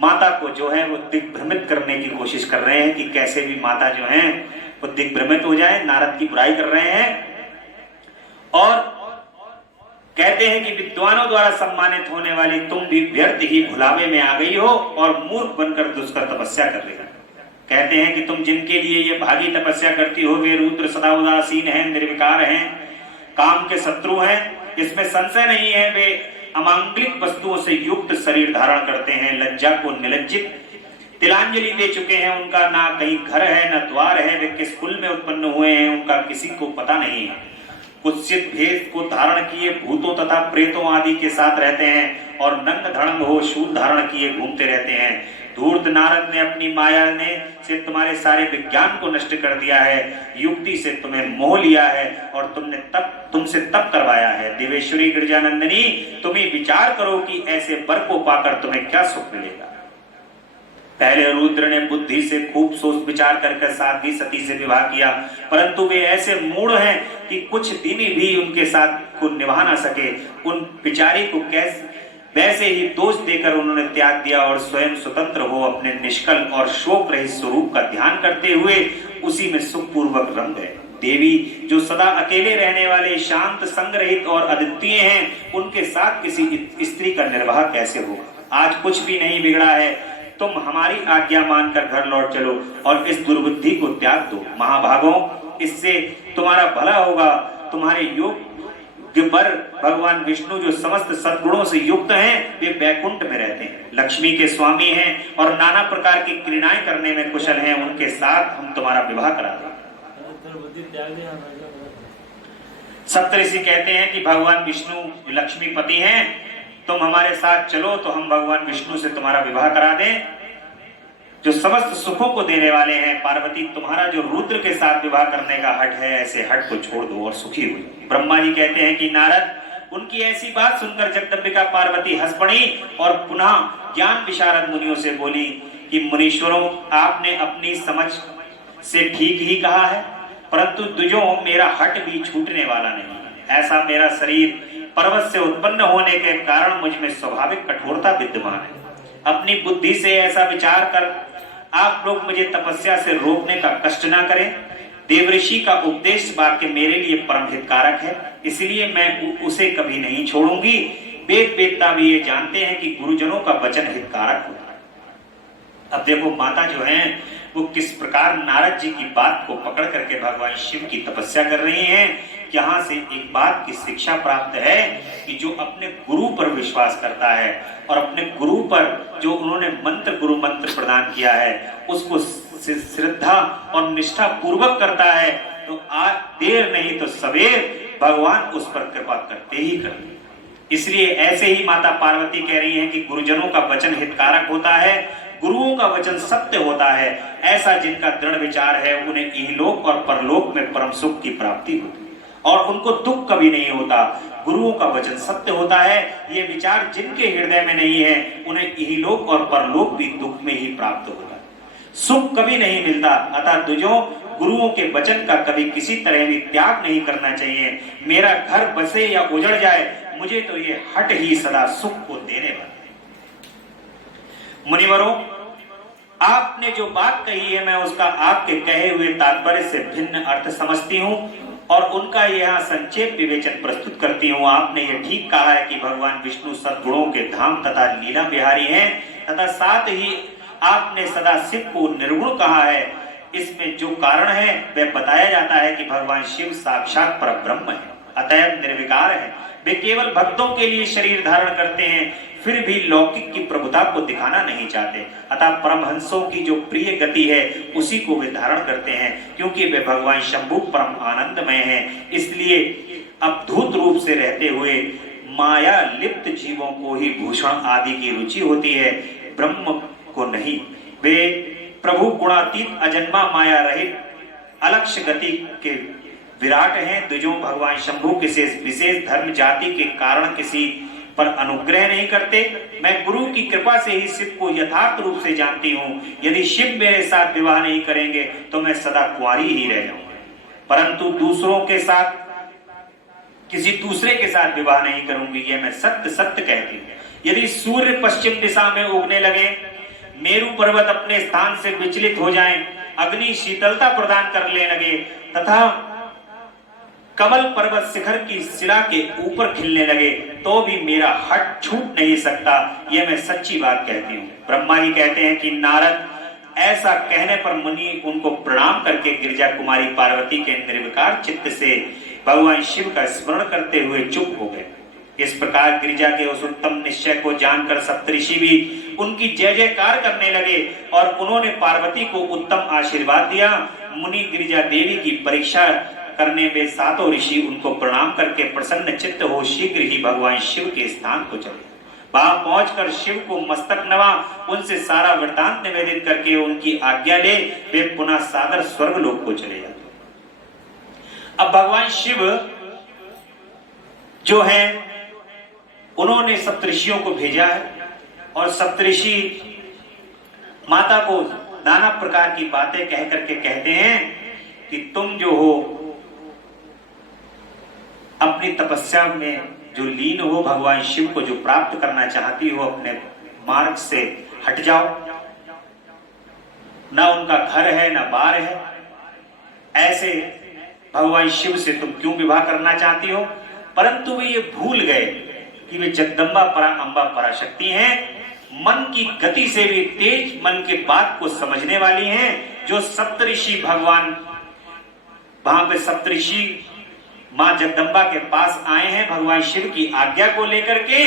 माता को जो है वो दिग्भ्रमित करने की कोशिश कर रहे हैं कि कैसे भी माता जो है वो दिग्भ्रमित हो जाए। नारद की बुराई कर रहे हैं और कहते हैं कि विद्वानों द्वारा सम्मानित होने वाली तुम भी व्यर्थ ही भुलावे में आ गई हो और मूर्ख बनकर दुष्कर तपस्या कर रही हो। कहते हैं कि तुम जिनके लिए ये भागी तपस्या करती हो वे रुद्र सदा उदासीन हैं, निर्विकार हैं, काम के शत्रु हैं, इसमें संशय नहीं है। वे अमांगलिक वस्तुओं से युक्त शरीर धारण करते हैं, लज्जा को निलज्जित तिलांजलि दे चुके हैं, उनका ना कहीं घर है न द्वार है, वे किस कुल में उत्पन्न हुए हैं उनका किसी को पता नहीं है। कुत्सित भेद को धारण किए भूतों तथा प्रेतों आदि के साथ रहते हैं और नंग धड़ंग हो शूल धारण किए घूमते रहते हैं। धूर्त नारद ने अपनी माया ने से तुम्हारे सारे विज्ञान को नष्ट कर दिया है, युक्ति से तुम्हें मोह लिया है और तुमसे तप करवाया है। देवेश्वरी गिरजानंदिनी, तुम ही विचार करो कि ऐसे वर को पाकर तुम्हें क्या सुख मिलेगा। पहले रुद्र ने बुद्धि से खूब सोच विचार करके साध्वी सती से विवाह किया, परंतु वे ऐसे मूढ़ हैं कि कुछ दिन भी उनके साथ को निभा ना सके। उन बिचारी को कैसे वैसे ही दोष देकर उन्होंने त्याग दिया और स्वयं स्वतंत्र हो अपने निष्कल और शोक रहित स्वरूप का ध्यान करते हुए उसी में सुखपूर्वक रम गए। देवी जो सदा अकेले रहने वाले शांत संग रहित और अद्वितीय हैं, उनके साथ किसी स्त्री का निर्वाह कैसे होगा। आज कुछ भी नहीं बिगड़ा है, तुम हमारी आज्ञा मानकर घर लौट चलो और इस दुर्बुद्धि को त्याग दो। महाभागों, इससे तुम्हारा भला होगा। तुम्हारे योग वर भगवान विष्णु जो समस्त सद्गुणों से युक्त हैं, वे बैकुंठ में रहते हैं, लक्ष्मी के स्वामी हैं और नाना प्रकार की क्रीड़ाएं करने में कुशल हैं। उनके साथ हम तुम्हारा विवाह करा दें। सप्तऋषि कहते हैं कि भगवान विष्णु लक्ष्मीपति हैं, तुम हमारे साथ चलो तो हम भगवान विष्णु से तुम्हारा विवाह करा दें जो समस्त सुखों को देने वाले हैं। पार्वती, तुम्हारा जो रुद्र के साथ विवाह करने का हठ है, ऐसे हठ को छोड़ दो और सुखी हुई। ब्रह्मा जी कहते हैं कि नारद, उनकी ऐसी बात सुनकर जगदम्बिका पार्वती हंस पड़ी और पुनः ज्ञान विशारद मुनियों से बोली कि मुनीश्वरों, आपने अपनी समझ से ठीक ही कहा है, परंतु दुजों मेरा हठ भी छूटने वाला नहीं है। ऐसा मेरा शरीर पर्वत से उत्पन्न होने के कारण मुझ में स्वाभाविक कठोरता विद्यमान है। अपनी बुद्धि से ऐसा विचार कर आप लोग मुझे तपस्या से रोकने का कष्ट ना करें। देवऋषि का उपदेश वाक्य मेरे लिए परम हितकारक है, इसलिए मैं उसे कभी नहीं छोड़ूंगी। वेद वेदता भी ये जानते हैं कि गुरुजनों का वचन हितकारक होता है। अब देखो माता जो है वो किस प्रकार नारद जी की बात को पकड़ करके भगवान शिव की तपस्या कर रही हैं। यहाँ से एक बात की शिक्षा प्राप्त है कि जो अपने गुरु पर विश्वास करता है और अपने गुरु पर जो उन्होंने गुरु मंत्र प्रदान किया है उसको श्रद्धा और निष्ठा पूर्वक करता है, तो आज देर नहीं तो सवेर भगवान उस पर कृपा करते ही करते। इसलिए ऐसे ही माता पार्वती कह रही है कि गुरुजनों का वचन हितकारक होता है, गुरुओं का वचन सत्य होता है। ऐसा जिनका दृढ़ विचार है उन्हें इहलोक और परलोक में परम सुख की प्राप्ति होती है और उनको दुख कभी नहीं होता। गुरुओं का वचन सत्य होता है, ये विचार जिनके हृदय में नहीं है उन्हें इहलोक और परलोक भी दुख में ही प्राप्त होता है, सुख कभी नहीं मिलता। अतः दुजों गुरुओं के वचन का कभी किसी तरह भी त्याग नहीं करना चाहिए। मेरा घर बसे या उजड़ जाए, मुझे तो ये हट ही सदा सुख को देने वाला। मुनिवरों, आपने जो बात कही है मैं उसका आपके कहे हुए तात्पर्य से भिन्न अर्थ समझती हूँ और उनका यहाँ संक्षेप विवेचन प्रस्तुत करती हूँ। आपने ये ठीक कहा है कि भगवान विष्णु सद्गुणों के धाम तथा लीला बिहारी हैं, तथा साथ ही आपने सदा शिव को निर्गुण कहा है। इसमें जो कारण है वह बताया जाता है कि भगवान शिव साक्षात परब्रह्म है, अतएव निर्विकार है। वे केवल भक्तों के लिए शरीर धारण करते हैं, फिर भी लौकिक की प्रभुता को दिखाना नहीं चाहते। अतः परमहंसों की जो प्रिय गति है उसी को वे धारण करते हैं, क्योंकि वे भगवान शंभु परम आनंदमय हैं। इसलिए अद्भुत रूप से रहते हुए माया लिप्त जीवों को ही भूषण आदि की रुचि होती है, ब्रह्म को नहीं। वे प्रभु गुणातीत अजन्मा माया रहित अलक्ष्य गति के विराट हैं। दुजों भगवान शंभु किसी विशेष धर्म जाति के कारण किसी पर अनुग्रह नहीं करते। मैं गुरु की कृपा से ही शिव को यथार्थ रूप से जानती हूँ। यदि शिव मेरे साथ विवाह नहीं करेंगे तो मैं सदा कुंवारी ही रह जाऊंगी, परंतु दूसरों के साथ किसी दूसरे के साथ विवाह नहीं करूंगी, यह मैं सत्य सत्य कहती हूँ। यदि सूर्य पश्चिम दिशा में उगने लगे, मेरू पर्वत अपने स्थान से विचलित हो जाएं, अग्नि शीतलता प्रदान करने लगे तथा कमल पर्वत शिखर की शिला के ऊपर खिलने लगे तो भी मेरा हट छूट नहीं सकता, यह मैं सच्ची बात कहती हूँ। ब्रह्मा जी कहते हैं कि नारद, ऐसा कहने पर मुनि उनको प्रणाम करके गिरिजा कुमारी पार्वती के निर्विकार चित्त से भगवान शिव का स्मरण करते हुए चुप हो गए। इस प्रकार गिरिजा के उस उत्तम निश्चय को जानकर सप्तऋषि भी उनकी जय जयकार करने लगे और उन्होंने पार्वती को उत्तम आशीर्वाद दिया। मुनि गिरिजा देवी की परीक्षा करने में सातों ऋषि उनको प्रणाम करके प्रसन्न चित्त हो शीघ्र ही भगवान शिव के स्थान को चले। वहां पहुंचकर शिव को मस्तक नवा, उनसे सारा वृतांत निवेदित करके उनकी आज्ञा ले वे पुनः सादर स्वर्ग लोक को चले जाते। अब भगवान शिव जो है उन्होंने सप्तऋषियों को भेजा है और सप्तऋषि माता को नाना प्रकार की बातें कह करके कहते हैं कि तुम जो हो अपनी तपस्या में जो लीन हो, भगवान शिव को जो प्राप्त करना चाहती हो, अपने मार्ग से हट जाओ। ना उनका घर है ना बार है, ऐसे भगवान शिव से तुम क्यों विवाह करना चाहती हो। परंतु वे ये भूल गए कि वे जगदम्बा परा अंबा पराशक्ति हैं, मन की गति से भी तेज मन के बात को समझने वाली हैं। जो सप्तऋषि भगवान वहां पे सप्तऋषि मां जगदम्बा के पास आए हैं भगवान शिव की आज्ञा को लेकर के,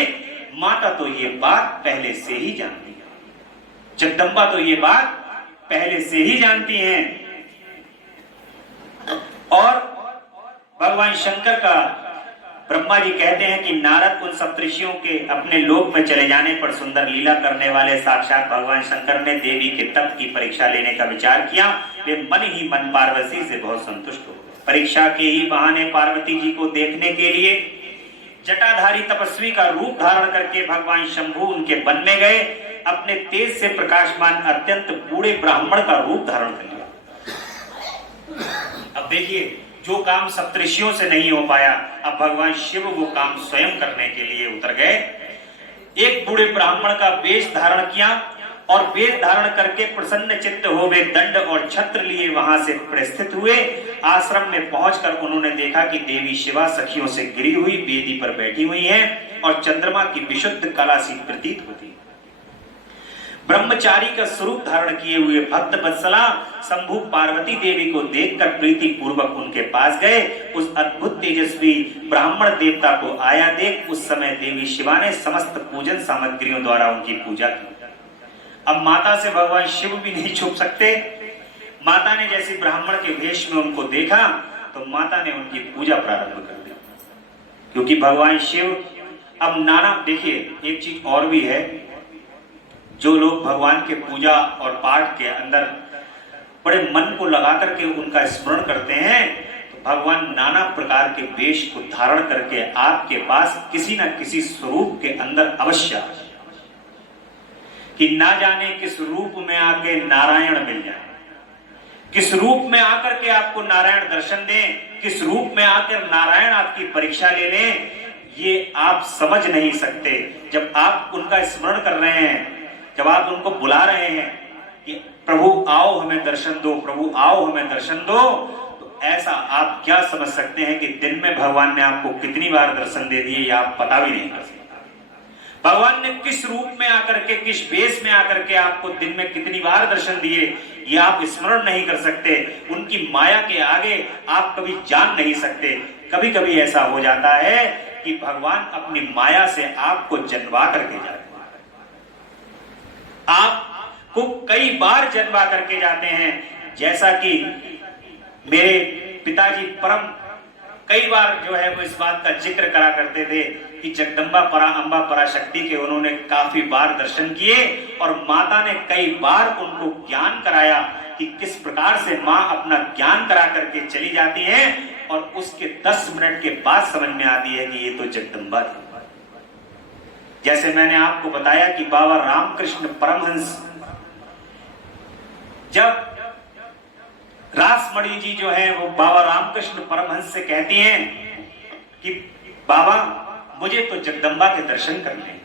माता तो ये बात पहले से ही जानती है, जगदम्बा तो ये बात पहले से ही जानती हैं। और भगवान शंकर का ब्रह्मा जी कहते हैं कि नारद उन सप्तऋषियों के अपने लोक में चले जाने पर सुंदर लीला करने वाले साक्षात भगवान शंकर ने देवी के तप की परीक्षा लेने का विचार किया। वे मन ही मन पार्वती से बहुत संतुष्ट हो गए। परीक्षा के ही बहाने पार्वती जी को देखने के लिए जटाधारी तपस्वी का रूप धारण करके भगवान शंभु उनके वन में गए। अपने तेज से प्रकाशमान अत्यंत बूढ़े ब्राह्मण का रूप धारण कर लिया। अब देखिए, जो काम सप्तऋषियों से नहीं हो पाया, अब भगवान शिव वो काम स्वयं करने के लिए उतर गए। एक बूढ़े ब्राह्मण का वेश धारण किया और वेश धारण करके प्रसन्न चित्त हो वे दंड और छत्र लिए वहां से प्रस्थित हुए। आश्रम में पहुंचकर उन्होंने देखा कि देवी शिवा सखियों से गिरी हुई वेदी पर बैठी हुई हैं और चंद्रमा की विशुद्ध कला सी प्रतीत होती। ब्रह्मचारी का स्वरूप धारण किए हुए भक्त वत्सला शंभु पार्वती देवी को देखकर प्रीति पूर्वक उनके पास गए। उस अद्भुत तेजस्वी ब्राह्मण देवता को आया देख उस समय देवी शिवा ने समस्त पूजन सामग्रियों द्वारा उनकी पूजा की। अब माता से भगवान शिव भी नहीं छुप सकते। माता ने जैसे ब्राह्मण के वेश में उनको देखा तो माता ने उनकी पूजा प्रारंभ कर दी, क्योंकि भगवान शिव अब नाना, देखिए एक चीज और भी है, जो लोग भगवान के पूजा और पाठ के अंदर बड़े मन को लगा करके उनका स्मरण करते हैं तो भगवान नाना प्रकार के वेश को धारण करके आपके पास किसी न किसी स्वरूप के अंदर अवश्य आए, कि ना जाने किस रूप में आके नारायण मिल जाए, किस रूप में आकर के आपको नारायण दर्शन दें, किस रूप में आकर नारायण आपकी परीक्षा ले लें, ये आप समझ नहीं सकते। जब आप उनका स्मरण कर रहे हैं, जब आप उनको बुला रहे हैं कि प्रभु आओ हमें दर्शन दो, प्रभु आओ हमें दर्शन दो, तो ऐसा आप क्या समझ सकते हैं कि दिन में भगवान ने आपको कितनी बार दर्शन दे दिए, या आप पता भी नहीं कर सकते। भगवान ने किस रूप में आकर के, किस वेश में आकर के आपको दिन में कितनी बार दर्शन दिए, ये आप स्मरण नहीं कर सकते। उनकी माया के आगे आप कभी जान नहीं सकते। कभी कभी ऐसा हो जाता है कि भगवान अपनी माया से आपको जन्मा करके जाते हैं, आपको कई बार जन्मा करके जाते हैं। जैसा कि मेरे पिताजी परम कई बार जो है वो इस बात का जिक्र करा करते थे कि जगदम्बा परा अंबा पराशक्ति के उन्होंने काफी बार दर्शन किए और माता ने कई बार उनको ज्ञान कराया कि किस प्रकार से माँ अपना ज्ञान करा करके चली जाती है और उसके 10 मिनट के बाद समझ में आती है कि ये तो जगदम्बा थी। जैसे मैंने आपको बताया कि बाबा रामकृष्ण परमहंस जब रासमणि जी जो है वो बाबा रामकृष्ण परमहंस से कहती हैं कि बाबा मुझे तो जगदम्बा के दर्शन करने हैं।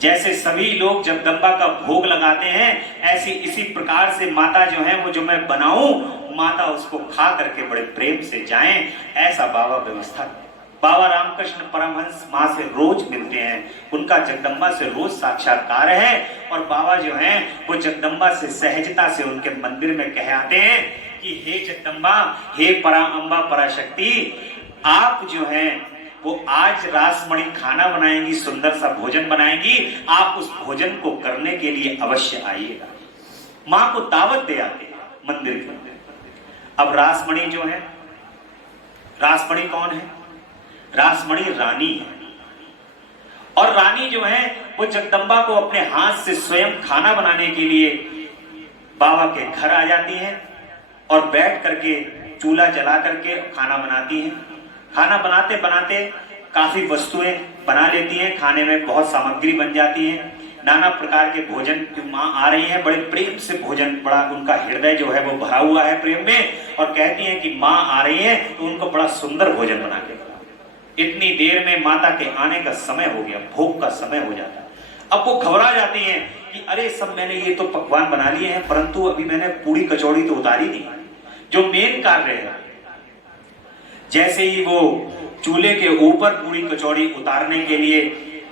जैसे सभी लोग जगदम्बा का भोग लगाते हैं, ऐसी इसी प्रकार से माता जो है वो जो मैं बनाऊं, माता उसको खा करके बड़े प्रेम से जाएं, ऐसा बाबा व्यवस्था करें। बाबा रामकृष्ण परमहंस माँ से रोज मिलते हैं, उनका जगदम्बा से रोज साक्षात्कार है, और बाबा जो हैं वो जगदम्बा से सहजता से उनके मंदिर में कह आते हैं कि हे जगदम्बा, हे परा अम्बा पराशक्ति, आप जो हैं वो आज रासमणि खाना बनाएंगी, सुंदर सा भोजन बनाएंगी, आप उस भोजन को करने के लिए अवश्य आइएगा। माँ को दावत दे आते हैं मंदिर के अंदर। अब रासमणि जो है, रासमणि कौन है? रासमणि रानी है, और रानी जो है वो जगदम्बा को अपने हाथ से स्वयं खाना बनाने के लिए बाबा के घर आ जाती हैं और बैठ करके चूल्हा जला करके खाना बनाती हैं। खाना बनाते बनाते काफी वस्तुएं बना लेती हैं, खाने में बहुत सामग्री बन जाती है, नाना प्रकार के भोजन माँ आ रही है, बड़े प्रेम से भोजन, बड़ा उनका हृदय जो है वो भरा हुआ है प्रेम में, और कहती हैं कि माँ आ रही है तो उनको बड़ा सुंदर भोजन बना के। इतनी देर में माता के आने का समय हो गया, भोग का समय हो जाता है। अब वो घबरा जाती हैं कि अरे सब मैंने ये तो पकवान बना लिए हैं, परंतु अभी मैंने पूरी कचौड़ी तो उतारी नहीं, जो मेन कार्य है। जैसे ही वो चूल्हे के ऊपर पूरी कचौड़ी उतारने के लिए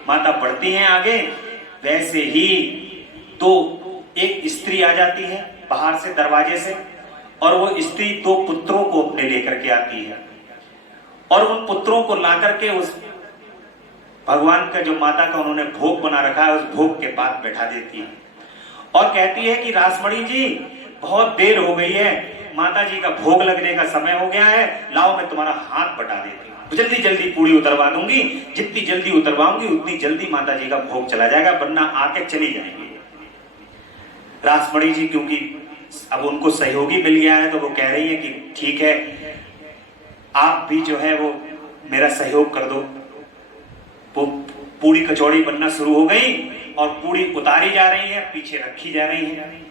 माता बढ़ती हैं आगे, वैसे ही तो एक स्त्री आ जाती है बाहर से दरवाजे से, और वो स्त्री दो पुत्रों को अपने लेकर के आती है, और उन पुत्रों को ला करके उस भगवान का जो माता का उन्होंने भोग बना रखा है उस भोग के पास बैठा देती है, और कहती है कि रासमणि जी बहुत देर हो गई है, माता जी का भोग लगने का समय हो गया है, लाओ मैं तुम्हारा हाथ बटा देती हूँ, जल्दी जल्दी पूरी उतरवा दूंगी, जितनी जल्दी उतरवाऊंगी उतनी जल्दी माता जी का भोग चला जाएगा, वरना आके चली जाएंगी। रासमणि जी क्योंकि अब उनको सहयोगी मिल गया है तो वो कह रही है कि ठीक है, आप भी जो है वो मेरा सहयोग कर दो। वो पूरी कचौड़ी बनना शुरू हो गई और पूरी उतारी जा रही है, पीछे रखी जा रही है।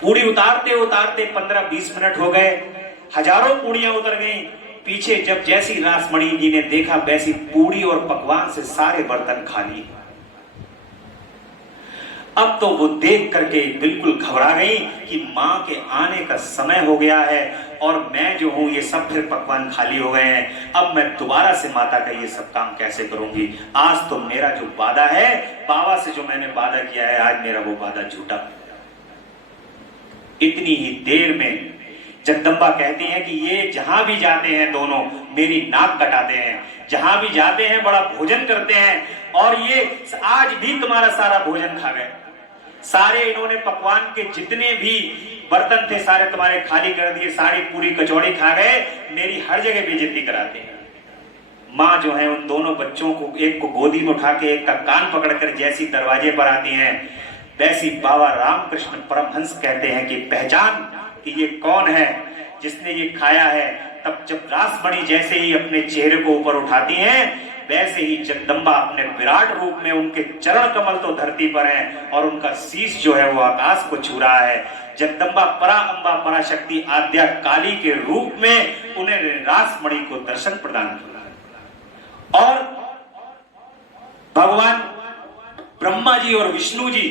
पूरी उतारते उतारते 15-20 मिनट हो गए, हजारों पूड़ियां उतर गई। पीछे जब जैसी रासमणि जी ने देखा वैसी पूड़ी और पकवान से सारे बर्तन खाली। अब तो वो देख करके बिल्कुल घबरा गई कि माँ के आने का समय हो गया है और मैं जो हूं ये सब फिर पकवान खाली हो गए हैं, अब मैं दोबारा से माता का ये सब काम कैसे करूंगी। आज तो मेरा जो वादा है, बाबा से जो मैंने वादा किया है, आज मेरा वो वादा झूठा। इतनी ही देर में जगदम्बा कहती हैं कि ये जहां भी जाते हैं दोनों मेरी नाक कटाते हैं, जहां भी जाते हैं बड़ा भोजन करते हैं, और ये आज भी तुम्हारा सारा भोजन खा गए। सारे इन्होंने पकवान के जितने भी बर्तन थे सारे तुम्हारे खाली कर दिए, सारी पूरी कचौड़ी खा गए, मेरी हर जगह बेइज्जती कराते हैं। माँ जो है उन दोनों बच्चों को, एक को गोदी में उठा के एक का कान पकड़कर जैसी दरवाजे पर आती हैं, वैसी बाबा रामकृष्ण परमहंस कहते हैं कि पहचान कि ये कौन है जिसने ये खाया है। तब जब रासमणि जैसे ही अपने चेहरे को ऊपर उठाती हैं, वैसे ही जगदम्बा अपने विराट रूप में, उनके चरण कमल तो धरती पर हैं और उनका शीश जो है वो आकाश को छू रहा है। जगदम्बा परा अम्बा पराशक्ति आद्या काली के रूप में उन्हें रासमणि को दर्शन प्रदान किया। और भगवान ब्रह्मा जी और विष्णु जी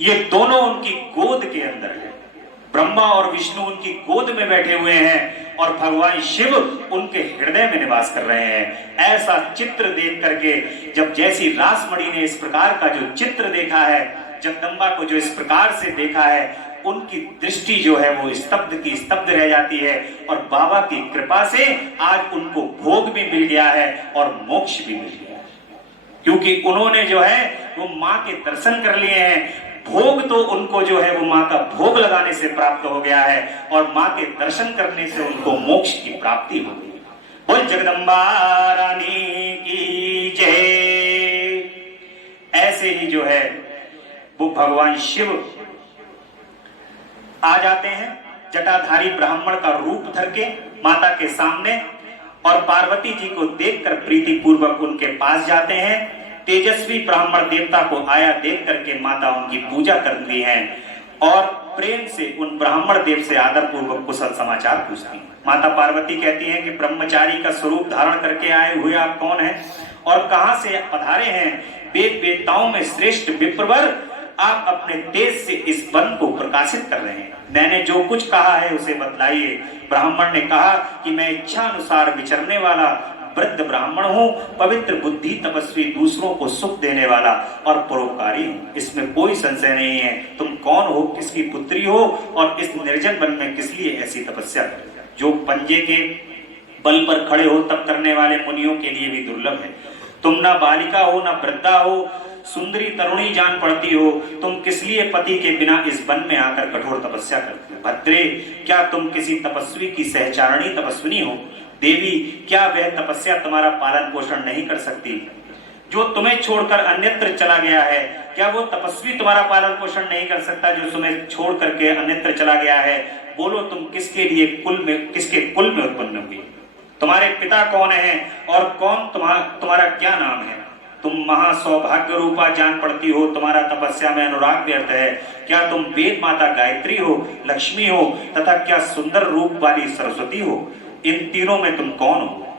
ये दोनों उनकी गोद के अंदर है। ब्रह्मा और विष्णु उनकी गोद में बैठे हुए हैं और भगवान शिव उनके हृदय में निवास कर रहे हैं। ऐसा चित्र देख करके जब जैसी रासमणि ने इस प्रकार का जो चित्र देखा है, जगदम्बा को जो इस प्रकार से देखा है, उनकी दृष्टि जो है वो स्तब्ध की स्तब्ध रह जाती है। और बाबा की कृपा से आज उनको भोग भी मिल गया है और मोक्ष भी मिल गया है, क्योंकि उन्होंने जो है वो माँ के दर्शन कर लिए हैं। भोग तो उनको जो है वो माँ का भोग लगाने से प्राप्त हो गया है और माँ के दर्शन करने से उनको मोक्ष की प्राप्ति हो गई। बोल जगदम्बा रानी की जय। ऐसे ही जो है वो भगवान शिव आ जाते हैं जटाधारी ब्राह्मण का रूप धर के माता के सामने, और पार्वती जी को देखकर प्रीति पूर्वक उनके पास जाते हैं। तेजस्वी ब्राह्मण देवता को आया देख करके माता उनकी पूजा करती हैं और प्रेम से उन ब्राह्मण देव से आदर पूर्वक कुशल समाचार पूछती हैं। माता पार्वती कहती हैं कि ब्रह्मचारी का स्वरूप धारण करके आए हुए आप कौन हैं और कहां से पधारे हैं? वेद वेदताओं में श्रेष्ठ विप्रवर आप अपने तेज से इस वन को प्रकाशित कर रहे हैं। मैंने जो कुछ कहा है उसे बतलाइए। ब्राह्मण ने कहा कि मैं इच्छा अनुसार विचरने वाला वृद्ध ब्राह्मण हूँ, पवित्र बुद्धि तपस्वी, दूसरों को सुख देने वाला और परोपकारी हूँ, इसमें कोई संशय नहीं है। तुम कौन हो, किसकी पुत्री हो और इस निर्जन वन में किस लिए ऐसी तपस्या कर रहे हो? जो पंजे के बल पर खड़े हो तप करने वाले मुनियों के लिए भी दुर्लभ है। तुम ना बालिका हो ना वृद्धा हो, सुंदरी तरुणी जान पड़ती हो, तुम किस लिए पति के बिना इस वन में आकर कठोर तपस्या करते हो? भद्रे, क्या तुम किसी तपस्वी की सहचारणी तपस्विनी हो? देवी, क्या वह तपस्या तुम्हारा पालन पोषण नहीं कर सकती? जो तुम्हें छोड़कर अन्यत्र चला गया है, क्या वो तपस्वी तुम्हारा पालन पोषण नहीं कर सकता जो तुम्हें छोड़ करके अन्यत्र चला गया है? बोलो, तुम किसके लिए किसके कुल में उत्पन्न हुई? तुम्हारे पिता कौन है और कौन तुम्हारा क्या नाम है? तुम महा सौभाग्य रूपा जान पड़ती हो, तुम्हारा तपस्या में अनुराग व्यर्थ है। क्या तुम वेद माता गायत्री हो, लक्ष्मी हो तथा क्या सुंदर रूप वाली सरस्वती हो? इन तीनों में तुम कौन हो,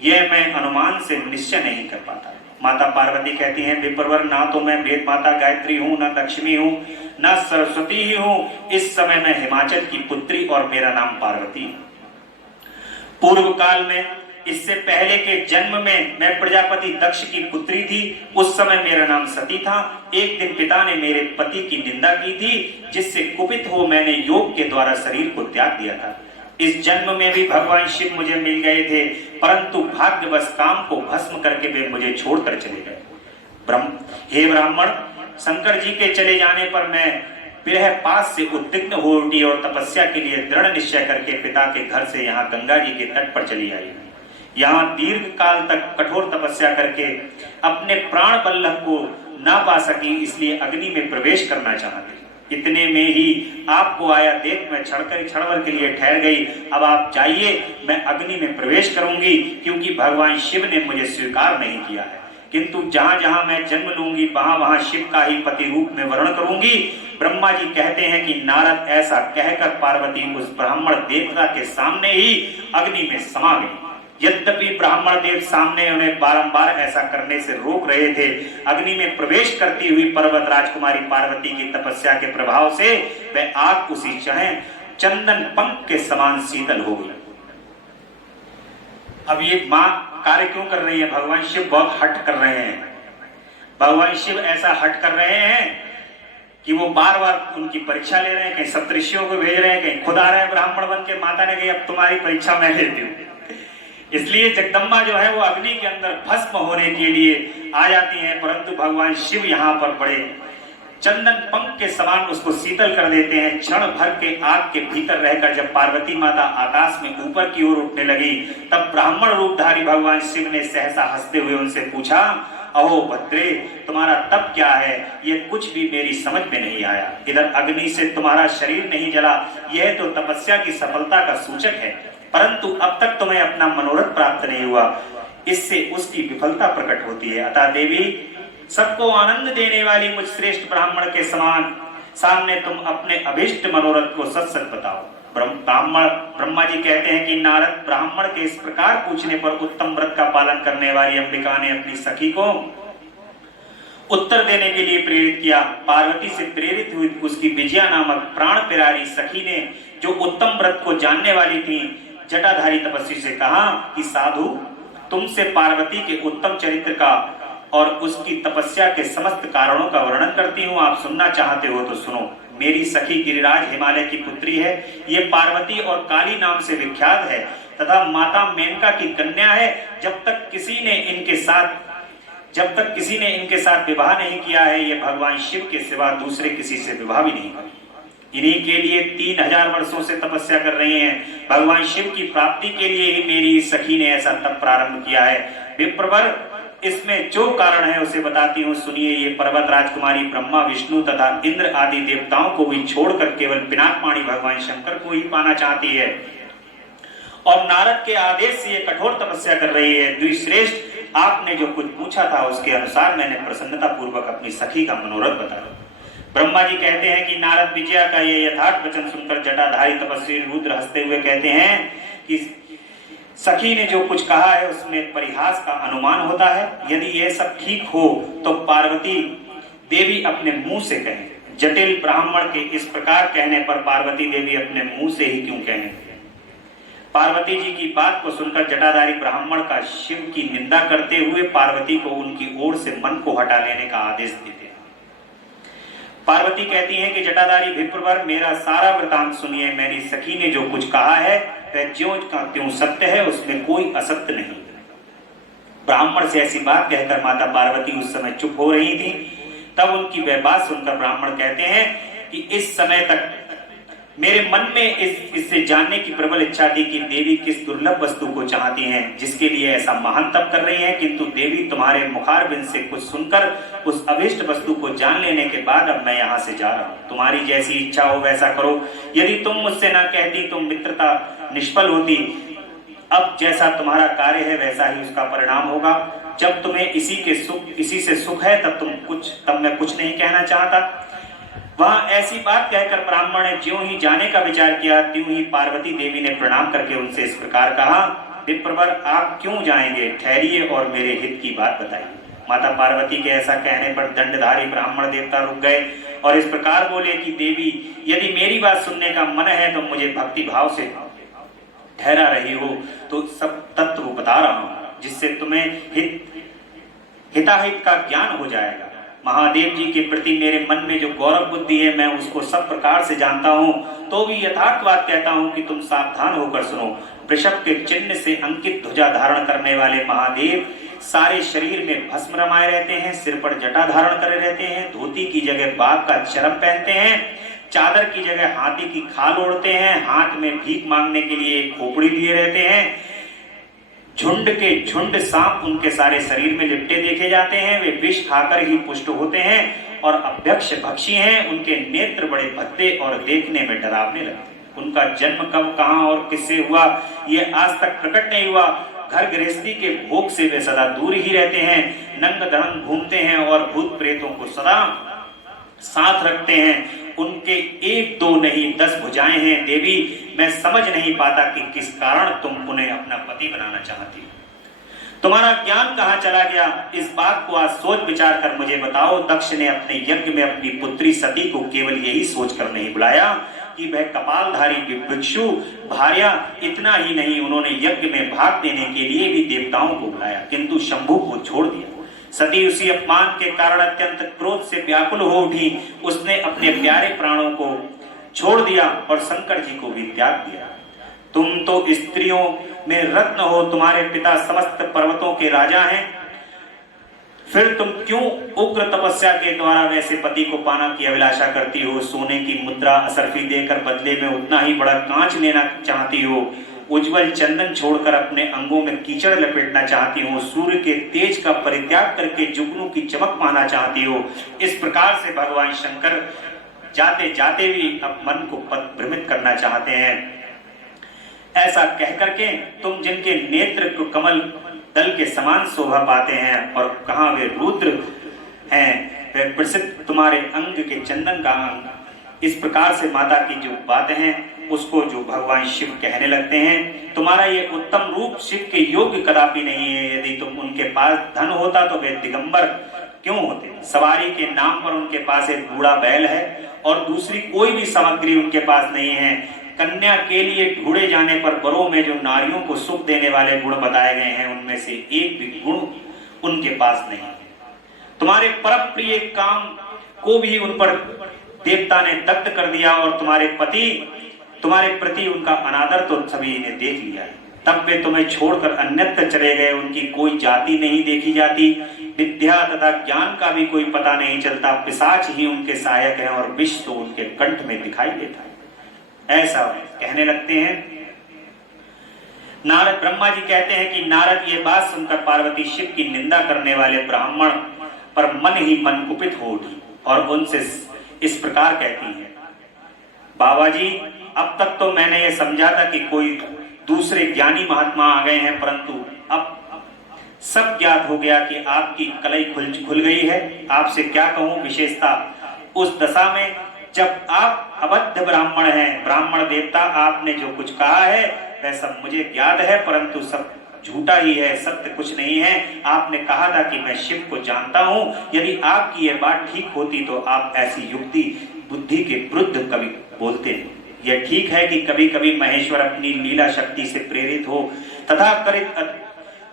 यह मैं अनुमान से निश्चय नहीं कर पाता। माता पार्वती कहती हैं, विप्रवर, ना तो मैं वेद माता गायत्री हूँ, न लक्ष्मी हूँ, न सरस्वती ही हूँ। इस समय मैं हिमाचल की पुत्री और मेरा नाम पार्वती है। पूर्व काल में, इससे पहले के जन्म में मैं प्रजापति दक्ष की पुत्री थी। उस समय मेरा नाम सती था। एक दिन पिता ने मेरे पति की निंदा की थी, जिससे कुपित हो मैंने योग के द्वारा शरीर को त्याग दिया था। इस जन्म में भी भगवान शिव मुझे मिल गए थे, परंतु भाग्यवश काम को भस्म करके वे मुझे छोड़कर चले गए। हे ब्राह्मण, शंकर जी के चले जाने पर मैं विरह पास से उद्विग्न हो उठी और तपस्या के लिए दृढ़ निश्चय करके पिता के घर से यहाँ गंगा जी के तट पर चली आई। यहाँ दीर्घ काल तक कठोर तपस्या करके अपने प्राण बल्लभ को ना पा सकी, इसलिए अग्नि में प्रवेश करना चाहती। इतने में ही आपको आया देख मैं क्षणभर के लिए ठहर गई। अब आप जाइए, मैं अग्नि में प्रवेश करूंगी, क्योंकि भगवान शिव ने मुझे स्वीकार नहीं किया है। किंतु जहां जहां मैं जन्म लूंगी वहां वहां शिव का ही पति रूप में वर्ण करूंगी। ब्रह्मा जी कहते हैं कि नारद ऐसा कहकर पार्वती उस ब्राह्मण देवता के सामने ही अग्नि में समा गई। यद्यपि ब्राह्मण देव सामने उन्हें बारंबार ऐसा करने से रोक रहे थे, अग्नि में प्रवेश करती हुई पर्वत राजकुमारी पार्वती की तपस्या के प्रभाव से वह आग उसी क्षण चंदन पंख के समान शीतल हो गई। अब ये मां कार्य क्यों कर रही है? भगवान शिव बहुत हट कर रहे हैं। भगवान शिव ऐसा हट कर रहे हैं कि वो बार बार उनकी परीक्षा ले रहे हैं। कहीं सप्तऋषियों को भेज रहे हैं, कहीं खुद आ रहे हैं ब्राह्मण बन के। माता ने कही, अब तुम्हारी परीक्षा मैं लेती हूँ। इसलिए जगदम्बा जो है वो अग्नि के अंदर भस्म होने के लिए आ जाती हैं, परंतु भगवान शिव यहाँ पर बड़े चंदन पंख के समान उसको शीतल कर देते हैं। क्षण भर के आग के भीतर रहकर जब पार्वती माता आकाश में ऊपर की ओर उठने लगी, तब ब्राह्मण रूपधारी भगवान शिव ने सहसा हंसते हुए उनसे पूछा, अहो भद्रे, तुम्हारा तप क्या है? ये कुछ भी मेरी समझ में नहीं आया। इधर अग्नि से तुम्हारा शरीर नहीं जला, यह तो तपस्या की सफलता का सूचक है, परंतु अब तक तुम्हें अपना मनोरथ प्राप्त नहीं हुआ, इससे उसकी विफलता प्रकट होती है। अतः देवी, सबको आनंद देने वाली मुझ श्रेष्ठ ब्राह्मण के समान सामने तुम अपने अभिष्ट मनोरथ को सच सच बताओ। ब्रह्मा जी कहते हैं कि नारद ब्राह्मण के इस प्रकार पूछने पर उत्तम व्रत का पालन करने वाली अंबिका ने अपनी सखी को उत्तर देने के लिए प्रेरित किया। पार्वती से प्रेरित हुई उसकी विजया नामक प्राण प्यारी सखी ने, जो उत्तम व्रत को जानने वाली थी, जटाधारी तपस्वी से कहा कि साधु, तुमसे पार्वती के उत्तम चरित्र का और उसकी तपस्या के समस्त कारणों का वर्णन करती हूँ। आप सुनना चाहते हो तो सुनो। मेरी सखी गिरिराज हिमालय की पुत्री है। ये पार्वती और काली नाम से विख्यात है तथा माता मेनका की कन्या है। जब तक किसी ने इनके साथ विवाह नहीं किया है, ये भगवान शिव के सिवा दूसरे किसी से विवाह भी नहीं करेगी। इन्हीं के लिए 3000 वर्षों से तपस्या कर रही हैं। भगवान शिव की प्राप्ति के लिए ही मेरी सखी ने ऐसा तप प्रारंभ किया है। विप्रवर, इसमें जो कारण है उसे बताती हूँ, सुनिए। ये पर्वत राजकुमारी ब्रह्मा, विष्णु तथा इंद्र आदि देवताओं को भी छोड़कर केवल पिनाकपाणी भगवान शंकर को ही पाना चाहती है और नारद के आदेश से ये कठोर तपस्या कर रही है। द्विश्रेष्ठ, आपने जो कुछ पूछा था उसके अनुसार मैंने प्रसन्नता पूर्वक अपनी सखी का मनोरथ बताया। ब्रह्मा जी कहते हैं कि नारद विजया का ये यथार्थ वचन सुनकर जटाधारी तपस्वी रुद्र हंसते हुए कहते हैं कि सखी ने जो कुछ कहा है उसमें परिहास का अनुमान होता है। यदि यह सब ठीक हो तो पार्वती देवी अपने मुंह से कहें। जटिल ब्राह्मण के इस प्रकार कहने पर पार्वती देवी अपने मुंह से ही क्यों कहें? पार्वती जी की बात को सुनकर जटाधारी ब्राह्मण का शिव की निंदा करते हुए पार्वती को उनकी ओर से मन को हटा लेने का आदेश देते हैं। पार्वती कहती हैं कि जटाधारी विप्रवर, मेरा सारा वृतांत सुनिए। मेरी सखी ने जो कुछ कहा है वह ज्यों का त्यों सत्य है, उसमें कोई असत्य नहीं। ब्राह्मण से ऐसी बात कहकर माता पार्वती उस समय चुप हो रही थी। तब उनकी वह बात सुनकर ब्राह्मण कहते हैं कि इस समय तक मेरे मन में इससे जानने की प्रबल इच्छा थी कि देवी किस दुर्लभ वस्तु को चाहती हैं जिसके लिए ऐसा महान तप कर रही हैं, किंतु देवी तुम्हारे मुखारबिंद से कुछ सुनकर उस अभिष्ट वस्तु को जान लेने के बाद अब मैं यहाँ से जा रहा हूँ। तुम्हारी जैसी इच्छा हो वैसा करो। यदि तुम मुझसे ना कहती तो मित्रता निष्फल होती। अब जैसा तुम्हारा कार्य है वैसा ही उसका परिणाम होगा। जब तुम्हें इसी से सुख है तब मैं कुछ नहीं कहना चाहता। वहां ऐसी बात कहकर ब्राह्मण ने ज्यों ही जाने का विचार किया त्यों ही पार्वती देवी ने प्रणाम करके उनसे इस प्रकार कहा, विप्रवर, आप क्यों जाएंगे? ठहरिए और मेरे हित की बात बताइए। माता पार्वती के ऐसा कहने पर दंडधारी ब्राह्मण देवता रुक गए और इस प्रकार बोले कि देवी, यदि मेरी बात सुनने का मन है तो मुझे भक्ति भाव से ठहरा रही हो तो सब तत्व बता रहा हूं, जिससे तुम्हें हिताहित का ज्ञान हो जाएगा। महादेव जी के प्रति मेरे मन में जो गौरव बुद्धि है मैं उसको सब प्रकार से जानता हूँ, तो भी यथार्थ बात कहता हूँ कि तुम सावधान होकर सुनो। वृषभ के चिन्ह से अंकित ध्वजा धारण करने वाले महादेव सारे शरीर में भस्म रमाए रहते हैं, सिर पर जटा धारण करे रहते हैं, धोती की जगह बाघ का चरम पहनते हैं, चादर की जगह हाथी की खाल ओढ़ते हैं, हाथ में भीख मांगने के लिए एक खोपड़ी लिए रहते हैं। झुंड के झुंड सांप उनके सारे शरीर में लिपटे देखे जाते हैं। वे विष खाकर ही पुष्ट होते हैं और अभ्यक्ष भक्षी हैं। उनके नेत्र बड़े भद्दे और देखने में डरावने लगते हैं। उनका जन्म कब, कहां और किससे हुआ ये आज तक प्रकट नहीं हुआ। घर गृहस्थी के भोग से वे सदा दूर ही रहते हैं, नंग धड़ंग घूमते हैं और भूत प्रेतों को सदा साथ रखते हैं। उनके 1 2 नहीं 10 भुजाएं हैं। देवी, मैं समझ नहीं पाता कि किस कारण तुम उन्हें अपना पति बनाना चाहती हो। तुम्हारा ज्ञान कहाँ चला गया? इस बात को आज सोच विचार कर मुझे बताओ। दक्ष ने अपने यज्ञ में अपनी पुत्री सती को केवल यही सोचकर नहीं बुलाया कि वह कपालधारी भिक्षु भार्या, इतना ही नहीं उन्होंने यज्ञ में भाग देने के लिए भी देवताओं को बुलाया, किंतु शंभु को छोड़ दिया। सती उसी अपमान के कारण अत्यंत क्रोध से व्याकुल हो उठी। उसने अपने प्यारे प्राणों को छोड़ दिया और शंकर जी को भी त्याग दिया। तुम तो स्त्रियों में रत्न हो, तुम्हारे पिता समस्त पर्वतों के राजा हैं, फिर तुम क्यों उग्र तपस्या के द्वारा वैसे पति को पाना की अभिलाषा करती हो? सोने की मुद्रा असरफी देकर बदले में उतना ही बड़ा कांच लेना चाहती हो। उज्जवल चंदन छोड़कर अपने अंगों में कीचड़ लपेटना चाहती हो। सूर्य के तेज का परित्याग करके जुगनू की चमक पाना चाहती हो। इस प्रकार से भगवान शंकर जाते जाते भी अब मन को भ्रमित करना चाहते हैं। ऐसा कह करके तुम जिनके नेत्र को कमल दल के समान शोभा पाते हैं और कहां वे रुद्र हैं, वे प्रसिद्ध तुम्हारे अंग के चंदन का अंग। इस प्रकार से माता की जो बातें हैं उसको जो भगवान शिव कहने लगते हैं, तुम्हारा ये उत्तम रूप शिव के योग्य कदापि नहीं है। यदि तुम उनके पास धन होता तो वे दिगंबर क्यों होते? सवारी के नाम पर उनके पास एक बूढ़ा बैल है और दूसरी कोई भी सामग्री उनके पास नहीं है। कन्या के लिए ढूंढे जाने पर वरों में जो नारियों को सुख देने वाले गुण बताए गए हैं उनमें से एक भी गुण उनके पास नहीं है। तुम्हारे परम प्रिय काम को भी उन पर देवता ने दग्ध कर दिया और तुम्हारे प्रति उनका अनादर तो सभी ने देख लिया है। तब वे तुम्हें छोड़कर अन्यत्र चले गए। उनकी कोई जाति नहीं देखी जाती, विद्या तथा ज्ञान का भी कोई पता नहीं चलता। पिशाच ही उनके सहायक हैं और विष तो उनके कंठ में दिखाई देता है। ऐसा कहने लगते हैं। नारद ब्रह्मा जी कहते हैं कि नारद ये बात सुनकर पार्वती शिव की निंदा करने वाले ब्राह्मण पर मन ही मन कुपित हो उठी और उनसे इस प्रकार कहती है, बाबा जी, अब तक तो मैंने ये समझा था कि कोई दूसरे ज्ञानी महात्मा आ गए हैं, परंतु अब सब ज्ञात हो गया कि आपकी कलई खुल गई है। आपसे क्या कहूं विशेषता, उस दशा में जब आप अबद्ध ब्राह्मण हैं, ब्राह्मण देवता, आपने जो कुछ कहा है वह सब मुझे ज्ञात है, परंतु सब झूठा ही है, सत्य कुछ नहीं है। आपने कहा था कि मैं शिव को जानता हूं, यदि आपकी यह बात ठीक होती तो आप ऐसी युक्ति बुद्धि के विरुद्ध कभी बोलते नहीं। यह ठीक है कि कभी कभी महेश्वर अपनी लीला शक्ति से प्रेरित हो तथा करित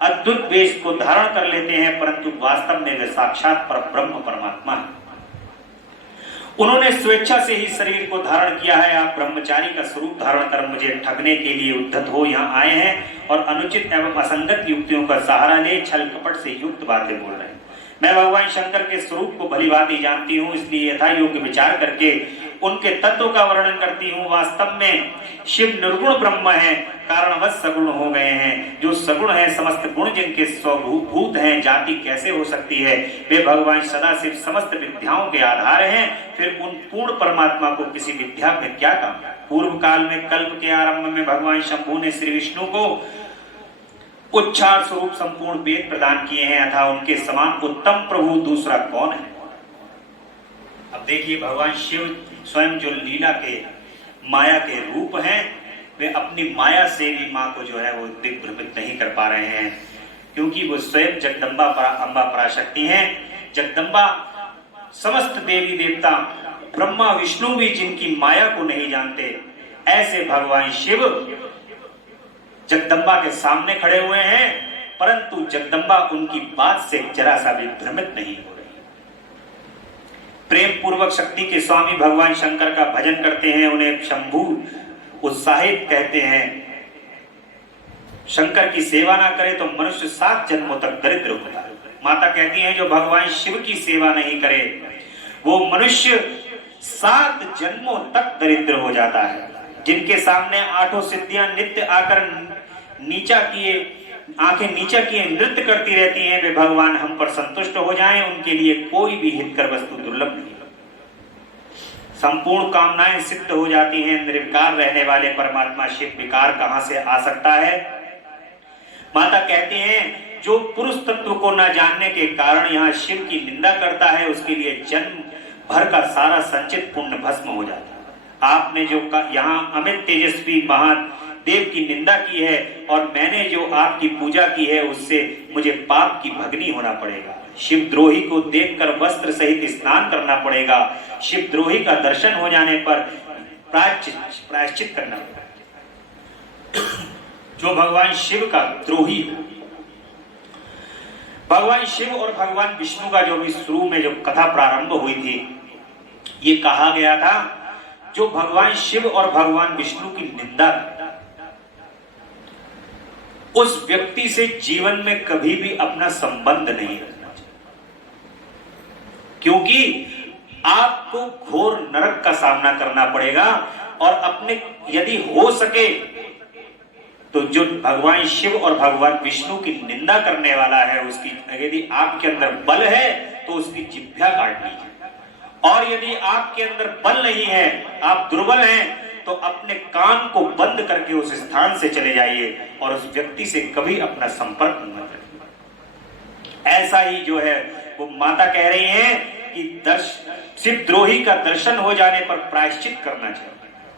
अद्भुत वेश को धारण कर लेते हैं, परंतु वास्तव में वे साक्षात परब्रह्म परमात्मा है। उन्होंने स्वेच्छा से ही शरीर को धारण किया है। आप ब्रह्मचारी का स्वरूप धारण कर मुझे ठगने के लिए उद्धत हो यहाँ आए हैं और अनुचित एवं असंगत युक्तियों का सहारा ले छल कपट से युक्त बातें बोल रहे हैं। मैं भगवान शंकर के स्वरूप को भली भांति जानती हूँ, इसलिए यथा योग्य विचार करके उनके तत्व का वर्णन करती हूँ। वास्तव में शिव निर्गुण ब्रह्म है, कारणवश सगुण हो गए हैं। जो सगुण है, समस्त गुण जिनके स्वभूत हैं, जाति कैसे हो सकती है? वे भगवान सदाशिव समस्त विद्याओं के आधार हैं। फिर उन पूर्ण परमात्मा को किसी विद्या में क्या काम? पूर्व काल में कल्प के आरंभ में भगवान शंभु ने श्री विष्णु को उच्चार स्वरूप संपूर्ण वेद प्रदान किए हैं, अतः उनके समान उत्तम प्रभु दूसरा कौन है? अब देखिए, भगवान शिव स्वयं जो लीला के माया के रूप हैं, वे अपनी माया से भी माँ को जो है वो दिग्भ्रमित नहीं कर पा रहे हैं, क्योंकि वो स्वयं जगदम्बा अम्बा पराशक्ति हैं। जगदम्बा समस्त देवी देवता ब्रह्मा विष्णु भी जिनकी माया को नहीं जानते, ऐसे भगवान शिव जगदम्बा के सामने खड़े हुए हैं, परंतु जगदम्बा उनकी बात से जरा सा भी भ्रमित नहीं हो रही। प्रेम पूर्वक शक्ति के स्वामी भगवान शंकर का भजन करते हैं, उन्हें शंभु उत्साहित कहते हैं। शंकर की सेवा ना करे तो मनुष्य 7 जन्मों तक दरिद्र होता है। माता कहती हैं, जो भगवान शिव की सेवा नहीं करे वो मनुष्य 7 जन्मों तक दरिद्र हो जाता है। जिनके सामने 8 सिद्धियां नित्य आकर आंखें नीचा किए नृत्य करती रहती हैं, वे भगवान हम पर संतुष्ट हो जाएं, उनके लिए कोई भी हितकर वस्तु दुर्लभ नहीं। संपूर्ण कामनाएं सिद्ध हो जाती हैं। निर्विकार रहने वाले परमात्मा शिव विकार कहां से आ सकता है? माता कहती हैं, जो पुरुष तत्व को न जानने के कारण यहाँ शिव की निंदा करता है, उसके लिए जन्म भर का सारा संचित पुण्य भस्म हो जाता है। आपने जो यहाँ अमित तेजस्वी महादेव की निंदा की है और मैंने जो आपकी पूजा की है, उससे मुझे पाप की भगनी होना पड़ेगा। शिवद्रोही को देखकर वस्त्र सहित स्नान करना पड़ेगा। शिवद्रोही का दर्शन हो जाने पर प्रायश्चित करना पड़ेगा। जो भगवान शिव का द्रोही, भगवान शिव और भगवान विष्णु का जो भी शुरू में जो कथा प्रारंभ हुई थी, ये कहा गया था, जो भगवान शिव और भगवान विष्णु की निंदा, उस व्यक्ति से जीवन में कभी भी अपना संबंध नहीं रखना चाहिए, क्योंकि आपको घोर नरक का सामना करना पड़ेगा। और अपने यदि हो सके तो जो भगवान शिव और भगवान विष्णु की निंदा करने वाला है, उसकी यदि आपके अंदर बल है तो उसकी जिह्वा काट लीजिए, और यदि आपके अंदर बल नहीं है, आप दुर्बल हैं, तो अपने कान को बंद करके उस स्थान से चले जाइए और उस व्यक्ति से कभी अपना संपर्क मत रखिए। ऐसा ही जो है वो माता कह रही हैं कि शिवद्रोही का दर्शन हो जाने पर प्रायश्चित करना चाहिए,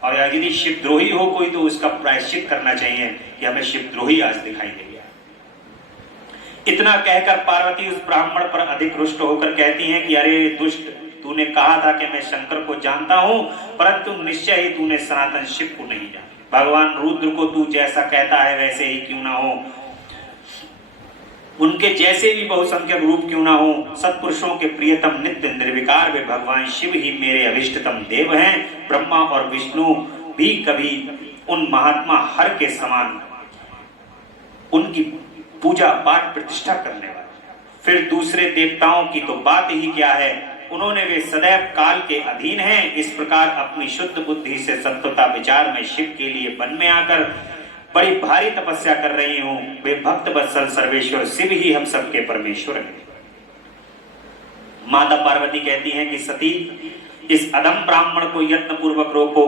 और यदि शिवद्रोही हो कोई तो उसका प्रायश्चित करना चाहिए कि हमें शिवद्रोही आज दिखाई दे गया। इतना कहकर पार्वती उस ब्राह्मण पर अधिक रुष्ट होकर कहती हैं कि अरे दुष्ट, तूने कहा था कि मैं शंकर को जानता हूं, परंतु निश्चय ही तूने सनातन शिव को नहीं जाना। भगवान रुद्र को तू जैसा कहता है वैसे ही क्यों ना हो, उनके जैसे भी बहुसंख्यक रूप क्यों ना हो, सत्पुरुषों के प्रियतम नित्य निर्विकार वे भगवान शिव ही मेरे अभिष्टतम देव हैं। ब्रह्मा और विष्णु भी कभी उन महात्मा हर के समान उनकी पूजा पाठ प्रतिष्ठा करने वाले। फिर दूसरे देवताओं की तो बात ही क्या है, उन्होंने वे सदैव काल के अधीन हैं। इस प्रकार अपनी शुद्ध बुद्धि से संतता विचार में शिव के लिए वन में आकर बड़ी भारी तपस्या कर रही हूं। वे भक्त वत्सल सर्वेश्वर शिव ही हम सबके परमेश्वर हैं। माता पार्वती कहती हैं कि सती, इस अधम ब्राह्मण को यत्न पूर्वक रोको,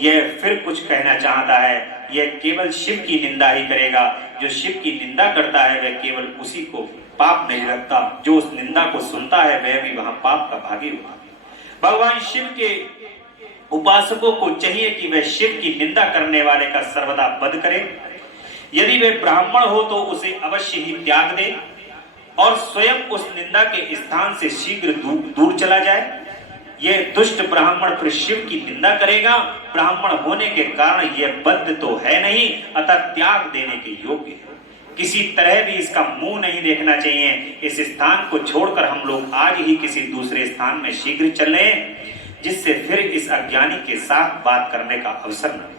यह फिर कुछ कहना चाहता है। यह केवल शिव की निंदा ही करेगा। जो शिव की निंदा करता है वह केवल उसी को पाप नहीं लगता, जो उस निंदा को सुनता है वह भी वहां पाप का भागी होगा। भगवान शिव के उपासकों को चाहिए कि वह शिव की निंदा करने वाले का सर्वदा वध करे। यदि वे ब्राह्मण हो तो उसे अवश्य ही त्याग दे और स्वयं उस निंदा के स्थान से शीघ्र दूर चला जाए। यह दुष्ट ब्राह्मण फिर शिव की निंदा करेगा। ब्राह्मण होने के कारण यह बद्ध तो है नहीं, अतः त्याग देने के योग्य है। किसी तरह भी इसका मुंह नहीं देखना चाहिए। इस स्थान को छोड़कर हम लोग आज ही किसी दूसरे स्थान में शीघ्र चले, जिससे फिर इस अज्ञानी के साथ बात करने का अवसर न मिले।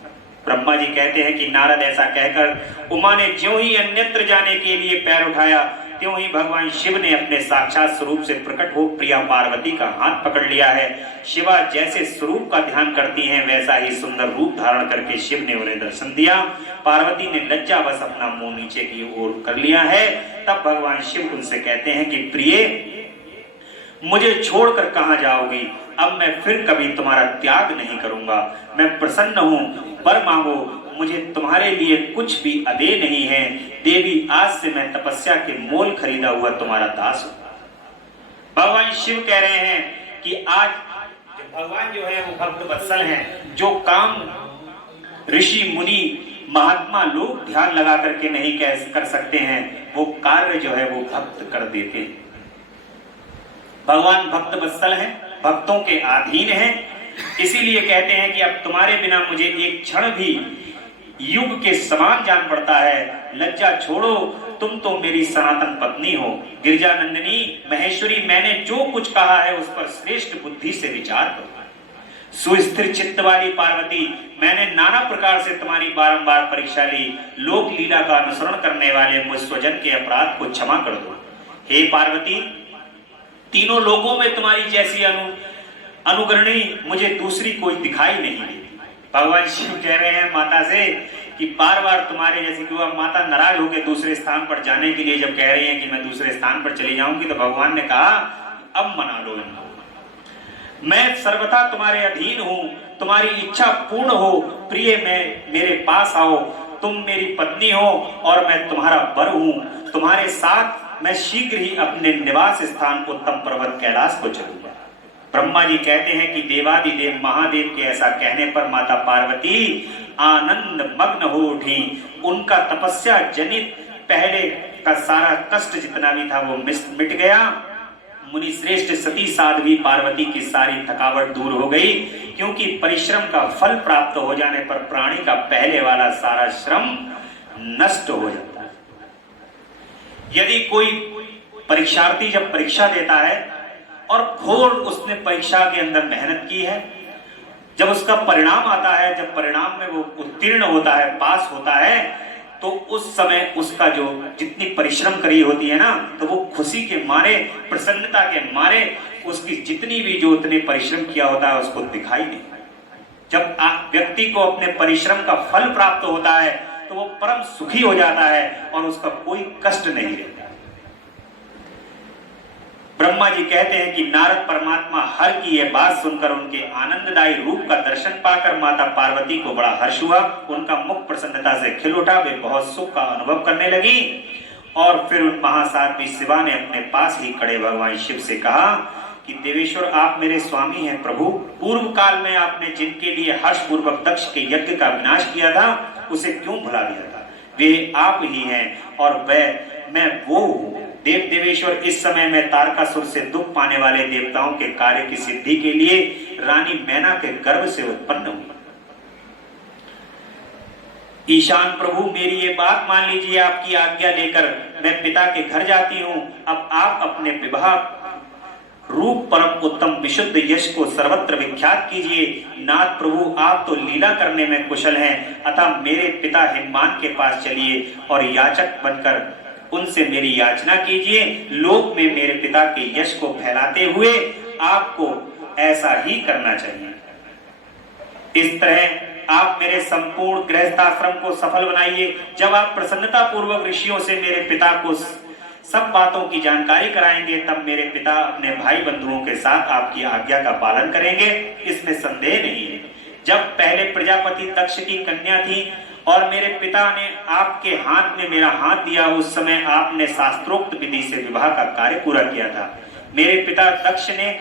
ब्रह्मा जी कहते हैं कि नारद ऐसा कहकर उमा ने ज्यों ही अन्यत्र जाने के लिए पैर उठाया, त्यों ही भगवान शिव ने अपने साक्षात स्वरूप से प्रकट हो प्रिया पार्वती का हाथ पकड़ लिया है। शिवा जैसे स्वरूप का ध्यान करती हैं, वैसा ही सुंदर रूप धारण करके शिव ने उन्हें दर्शन दिया। पार्वती ने लज्जावश अपना मुंह नीचे की ओर कर लिया है। तब भगवान शिव उनसे कहते हैं कि प्रिय, मुझे छोड़कर कहां जाओगी? अब मैं फिर कभी तुम्हारा त्याग नहीं करूंगा। मैं प्रसन्न हूं, वर मांगो, मुझे तुम्हारे लिए कुछ भी अदेय नहीं है। देवी, आज से मैं तपस्या के मोल खरीदा हुआ तुम्हारा दास हूं। भगवान शिव कह रहे हैं कि आज भगवान जो है वो भक्त वत्सल हैं। जो काम ऋषि मुनि महात्मा लोग ध्यान लगा करके नहीं कर सकते हैं, वो कार्य जो है वो भक्त कर देते हैं। भगवान भक्त वत्सल हैं, भक्तों के अधीन हैं। इसीलिए कहते हैं कि अब तुम्हारे बिना मुझे एक क्षण भी युग के समान जान पड़ता है। लज्जा छोड़ो, तुम तो मेरी सनातन पत्नी हो। गिरिजा नंदिनी महेश्वरी, मैंने जो कुछ कहा है उस पर श्रेष्ठ बुद्धि से विचार करो। सुस्थिर चित्त वाली पार्वती, मैंने नाना प्रकार से तुम्हारी बारंबार परीक्षा ली। लोक लीला का अनुसरण करने वाले मुझ स्वजन के अपराध को क्षमा कर दो। हे पार्वती, तीनों लोगों में तुम्हारी जैसी अनुगरणी मुझे दूसरी कोई दिखाई नहीं दी। भगवान शिव कह रहे हैं माता से कि बार बार तुम्हारे जैसी कि वह माता नाराज होकर दूसरे स्थान पर जाने के लिए जब कह रही है कि मैं दूसरे स्थान पर चली जाऊंगी, तो भगवान ने कहा अब मना लो इनको। मैं सर्वथा तुम्हारे अधीन हूं, तुम्हारी इच्छा पूर्ण हो। प्रिय, मैं मेरे पास आओ, तुम मेरी पत्नी हो और मैं तुम्हारा वर हूं। तुम्हारे साथ मैं शीघ्र ही अपने निवास स्थान उत्तम पर्वत कैलाश को चलूंगा। ब्रह्मा जी कहते हैं कि देवादिदेव महादेव के ऐसा कहने पर माता पार्वती आनंद मग्न हो उठी। उनका तपस्या जनित पहले का सारा कष्ट जितना भी था वो मिट गया। मुनि श्रेष्ठ सती साध्वी पार्वती की सारी थकावट दूर हो गई, क्योंकि परिश्रम का फल प्राप्त हो जाने पर प्राणी का पहले वाला सारा श्रम नष्ट हो जाता है। यदि कोई परीक्षार्थी जब परीक्षा देता है और घोर उसने परीक्षा के अंदर मेहनत की है, जब उसका परिणाम आता है, जब परिणाम में वो उत्तीर्ण होता है, पास होता है, तो उस समय उसका जो जितनी परिश्रम करी होती है ना, तो वो खुशी के मारे, प्रसन्नता के मारे उसकी जितनी भी जो उतने परिश्रम किया होता है उसको दिखाई नहीं। जब व्यक्ति को अपने परिश्रम का फल प्राप्त होता है तो वो परम सुखी हो जाता है और उसका कोई कष्ट नहीं रहता। ब्रह्मा जी कहते हैं कि नारद परमात्मा हर की यह बात सुनकर उनके आनंददायी रूप का दर्शन पाकर माता पार्वती को बड़ा हर्ष हुआ। उनका मुख प्रसन्नता से खिल उठा। वे बहुत सुख का अनुभव करने लगी और फिर उन महासाध्वी शिवा ने अपने पास ही खड़े भगवान शिव से कहा कि देवेश्वर, आप मेरे स्वामी हैं प्रभु। पूर्व काल में आपने जिनके लिए हर्ष पूर्वक दक्ष के यज्ञ का विनाश किया था, उसे क्यों भुला दिया था? वे आप ही हैं और मैं वो हूं। देव देवेश्वर, इस समय मैं तारकासुर से दुख पाने वाले देवताओं के कार्य की सिद्धि के लिए रानी मैना के गर्भ से उत्पन्न हुई। ईशान प्रभु, मेरी ये बात मान लीजिए। आपकी आज्ञा लेकर मैं पिता के घर जाती हूँ। अब आप अपने विवाह रूप परम उत्तम विशुद्ध यश को सर्वत्र विख्यात कीजिए। नाथ प्रभु, आप तो लीला करने में कुशल हैं, अतः मेरे पिता हिमवान के पास चलिए और याचक बनकर उनसे मेरी याचना कीजिए। लोक में मेरे पिता के यश को फैलाते हुए आपको ऐसा ही करना चाहिए। इस तरह आप मेरे संपूर्ण गृहस्थाश्रम को सफल बनाइए। जब आप प्रसन्नता पूर्वक ऋषियों से मेरे पिता को सब बातों की जानकारी कराएंगे, तब मेरे पिता अपने भाई बंधुओं के साथ आपकी आज्ञा का पालन करेंगे, इसमें संदेह नहीं है। जब पहले प्रजापति दक्ष की कन्या थी और मेरे पिता ने आपके हाथ में मेरा हाथ दिया, उस समय आपने शास्त्रोक्त विधि से विवाह का कार्य पूरा किया था। मेरे पिता दक्ष ने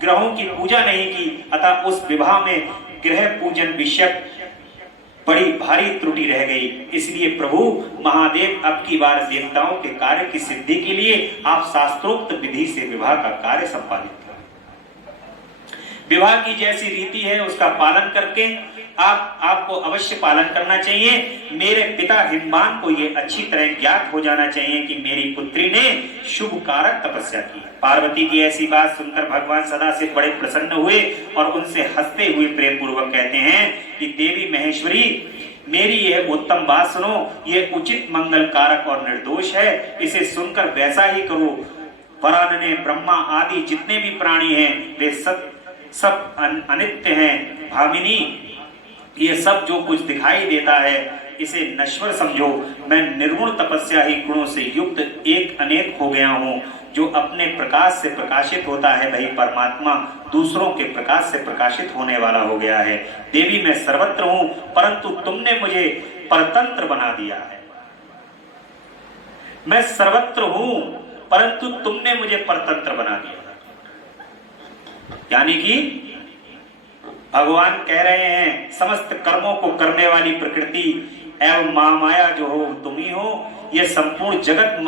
ग्रहों की पूजा नहीं की, अतः उस विवाह में ग्रह पूजन विषयक बड़ी भारी त्रुटि रह गई। इसलिए प्रभु महादेव अब की बार देवताओं के कार्य की सिद्धि के लिए आप शास्त्रोक्त विधि से विवाह का कार्य संपादित करें। विवाह की जैसी रीति है उसका पालन करके आपको अवश्य पालन करना चाहिए। मेरे पिता हिमवान को यह अच्छी तरह ज्ञात हो जाना चाहिए कि मेरी पुत्री ने शुभ कारक तपस्या की। पार्वती की ऐसी बात सुनकर भगवान सदा से बड़े प्रसन्न हुए और उनसे हंसते हुए प्रेम पूर्वक कहते हैं कि देवी महेश्वरी, मेरी यह उत्तम बात सुनो, यह उचित मंगल कारक और निर्दोष है, इसे सुनकर वैसा ही करो। वरानने ब्रह्मा आदि जितने भी प्राणी हैं वे सब अनित्य हैं। भामिनी, ये सब जो कुछ दिखाई देता है इसे नश्वर समझो। मैं निर्गुण तपस्या ही गुणों से युक्त एक अनेक हो गया हूँ, जो अपने प्रकाश से प्रकाशित होता है वही परमात्मा दूसरों के प्रकाश से प्रकाशित होने वाला हो गया है। देवी, मैं सर्वत्र हूँ, परंतु तुमने मुझे परतंत्र बना दिया है। मैं सर्वत्र हूँ परंतु तुमने मुझे परतंत्र बना दिया। यानी कि भगवान कह रहे हैं समस्त कर्मों को करने वाली प्रकृति एवं महामाया जो हो तुम ही हो। यह संपूर्ण जगत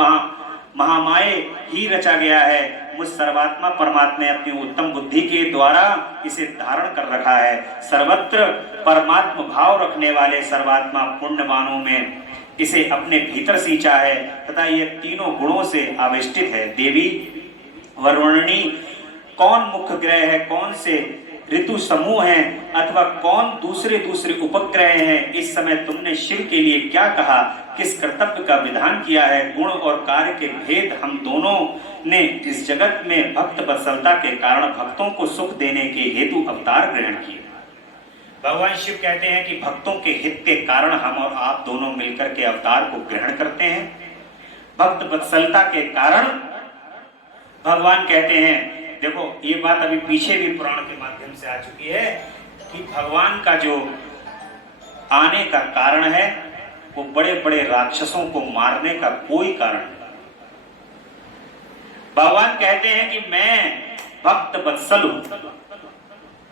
महामाया ही रचा गया है। मुझ सर्वात्मा परमात्मा ने अपनी उत्तम बुद्धि के द्वारा इसे धारण कर रखा है। सर्वत्र परमात्मा भाव रखने वाले सर्वात्मा पुण्यवानों में इसे अपने भीतर सींचा है तथा यह तीनों गुणों से आविष्टित है। देवी वरुणिनी, कौन मुख्य ग्रह है, कौन से ऋतु समूह हैं अथवा कौन दूसरे उपग्रह हैं, इस समय तुमने शिव के लिए क्या कहा, किस कर्तव्य का विधान किया है। गुण और कार्य के भेद हम दोनों ने इस जगत में भक्त वत्सलता के कारण भक्तों को सुख देने के हेतु अवतार ग्रहण किए। भगवान शिव कहते हैं कि भक्तों के हित के कारण हम और आप दोनों मिलकर के अवतार को ग्रहण करते हैं। भक्त वत्सलता के कारण भगवान कहते हैं, देखो ये बात अभी पीछे भी पुराण के माध्यम से आ चुकी है कि भगवान का जो आने का कारण है वो बड़े बड़े राक्षसों को मारने का कोई कारण नहीं। भगवान कहते हैं कि मैं भक्त वत्सल हूं,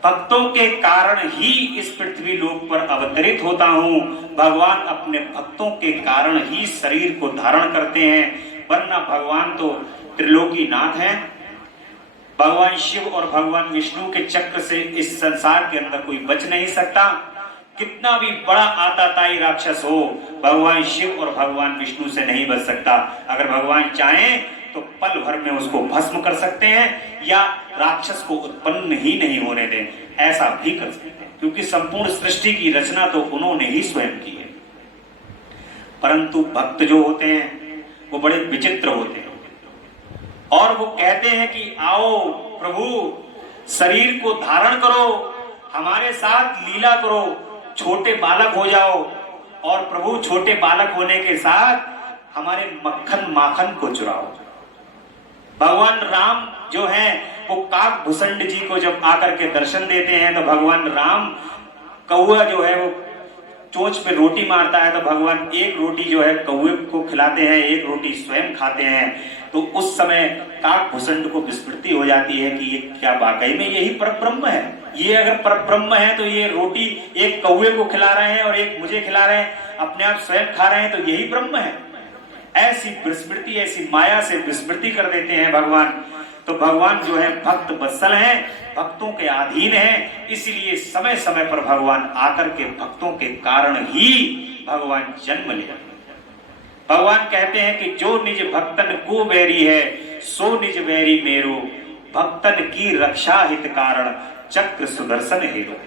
भक्तों के कारण ही इस पृथ्वी लोक पर अवतरित होता हूं। भगवान अपने भक्तों के कारण ही शरीर को धारण करते हैं, वरना भगवान तो त्रिलोकीनाथ हैं। भगवान शिव और भगवान विष्णु के चक्र से इस संसार के अंदर कोई बच नहीं सकता। कितना भी बड़ा आताताई राक्षस हो, भगवान शिव और भगवान विष्णु से नहीं बच सकता। अगर भगवान चाहें तो पल भर में उसको भस्म कर सकते हैं या राक्षस को उत्पन्न ही नहीं होने दें, ऐसा भी कर सकते हैं, क्योंकि संपूर्ण सृष्टि की रचना तो उन्होंने ही स्वयं की है। परंतु भक्त जो होते हैं वो बड़े विचित्र होते हैं और वो कहते हैं कि आओ प्रभु, शरीर को धारण करो, हमारे साथ लीला करो, छोटे बालक हो जाओ। और प्रभु छोटे बालक होने के साथ हमारे मक्खन माखन को चुराओ। भगवान राम जो हैं वो काक भुसंड जी को जब आकर के दर्शन देते हैं तो भगवान राम, कौआ जो है वो चोंच पे रोटी मारता है तो भगवान एक रोटी जो है कौए को खिलाते हैं, एक रोटी स्वयं खाते हैं। तो उस समय काक भुसंड को विस्मृति हो जाती है कि ये क्या वाकई में यही परब्रह्म है। ये अगर परब्रह्म है तो ये रोटी एक कौए को खिला रहे हैं और एक मुझे खिला रहे हैं, अपने आप स्वयं खा रहे हैं, तो यही ब्रह्म है। ऐसी विस्मृति, ऐसी माया से विस्मृति कर देते हैं भगवान। तो भगवान जो है भक्त वत्सल हैं, भक्तों के अधीन हैं, इसलिए समय समय पर भगवान आकर के भक्तों के कारण ही भगवान जन्म ले। भगवान कहते हैं कि जो निज भक्तन को बैरी है सो निज बैरी मेरो, भक्तन की रक्षा हित कारण चक्र सुदर्शन हेरो।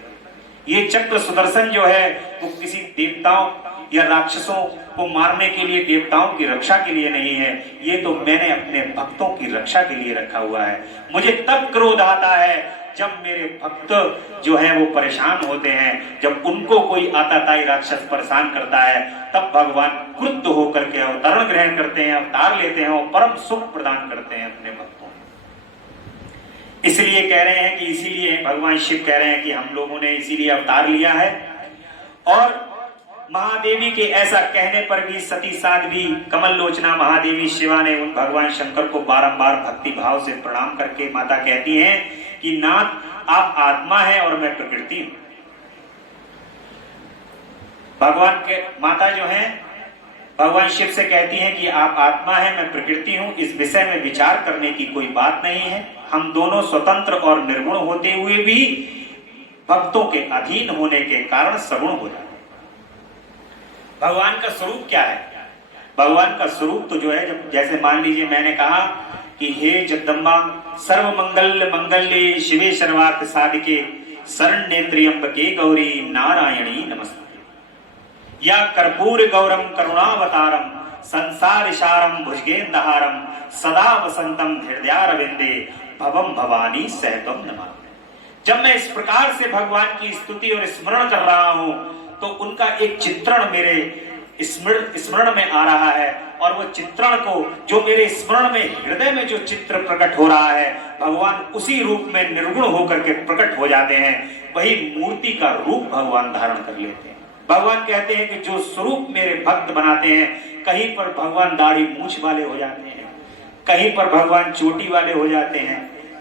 ये चक्र सुदर्शन जो है वो किसी देवताओं या राक्षसों को मारने के लिए, देवताओं की रक्षा के लिए नहीं है, ये तो मैंने अपने भक्तों की रक्षा के लिए रखा हुआ है। मुझे तब क्रोध आता है जब मेरे भक्त जो हैं वो परेशान होते हैं, जब उनको कोई आताताई राक्षस परेशान करता है, तब भगवान क्रुद्ध होकर के अवतरण ग्रहण करते हैं, अवतार लेते हैं और परम सुख प्रदान करते हैं अपने भक्तों को। इसलिए कह रहे हैं कि इसीलिए भगवान शिव कह रहे हैं कि हम लोगों ने इसीलिए अवतार लिया है। और महादेवी के ऐसा कहने पर भी सती साध्वी कमल लोचना महादेवी शिवा ने उन भगवान शंकर को बारंबार भक्ति भाव से प्रणाम करके माता कहती हैं कि नाथ आप आत्मा है और मैं प्रकृति हूं। भगवान के माता जो है भगवान शिव से कहती हैं कि आप आत्मा है, मैं प्रकृति हूं, इस विषय में विचार करने की कोई बात नहीं है। हम दोनों स्वतंत्र और निर्गुण होते हुए भी भक्तों के अधीन होने के कारण सगुण हो जाते हैं। भगवान का स्वरूप क्या है? भगवान का स्वरूप तो जो है, जब जैसे मान लीजिए मैंने कहा कि हे जगदम्बा सर्व मंगल मंगल्ये शिवे सर्वार्थ साधिके शरण्ये त्र्यंबके गौरी नारायणी नमस्ते, या कर्पूर गौरम करुणावतारम संसार सारम भुजगेंदहारम सदा वसंतम हृदयारविंदे भवम भवानी सहतम नमः। जब मैं इस प्रकार से भगवान की स्तुति और स्मरण कर रहा हूं तो उनका एक चित्रण मेरे स्मरण में आ रहा है, और वो चित्रण को जो मेरे स्मरण में हृदय में जो चित्र प्रकट हो रहा है, भगवान उसी रूप में निर्गुण होकर के प्रकट हो जाते हैं। वही मूर्ति का रूप भगवान धारण कर लेते हैं। भगवान कहते हैं कि जो स्वरूप मेरे भक्त बनाते हैं, कहीं पर भगवान दाढ़ी मूछ वाले हो जाते हैं, कहीं पर भगवान चोटी वाले हो जाते हैं,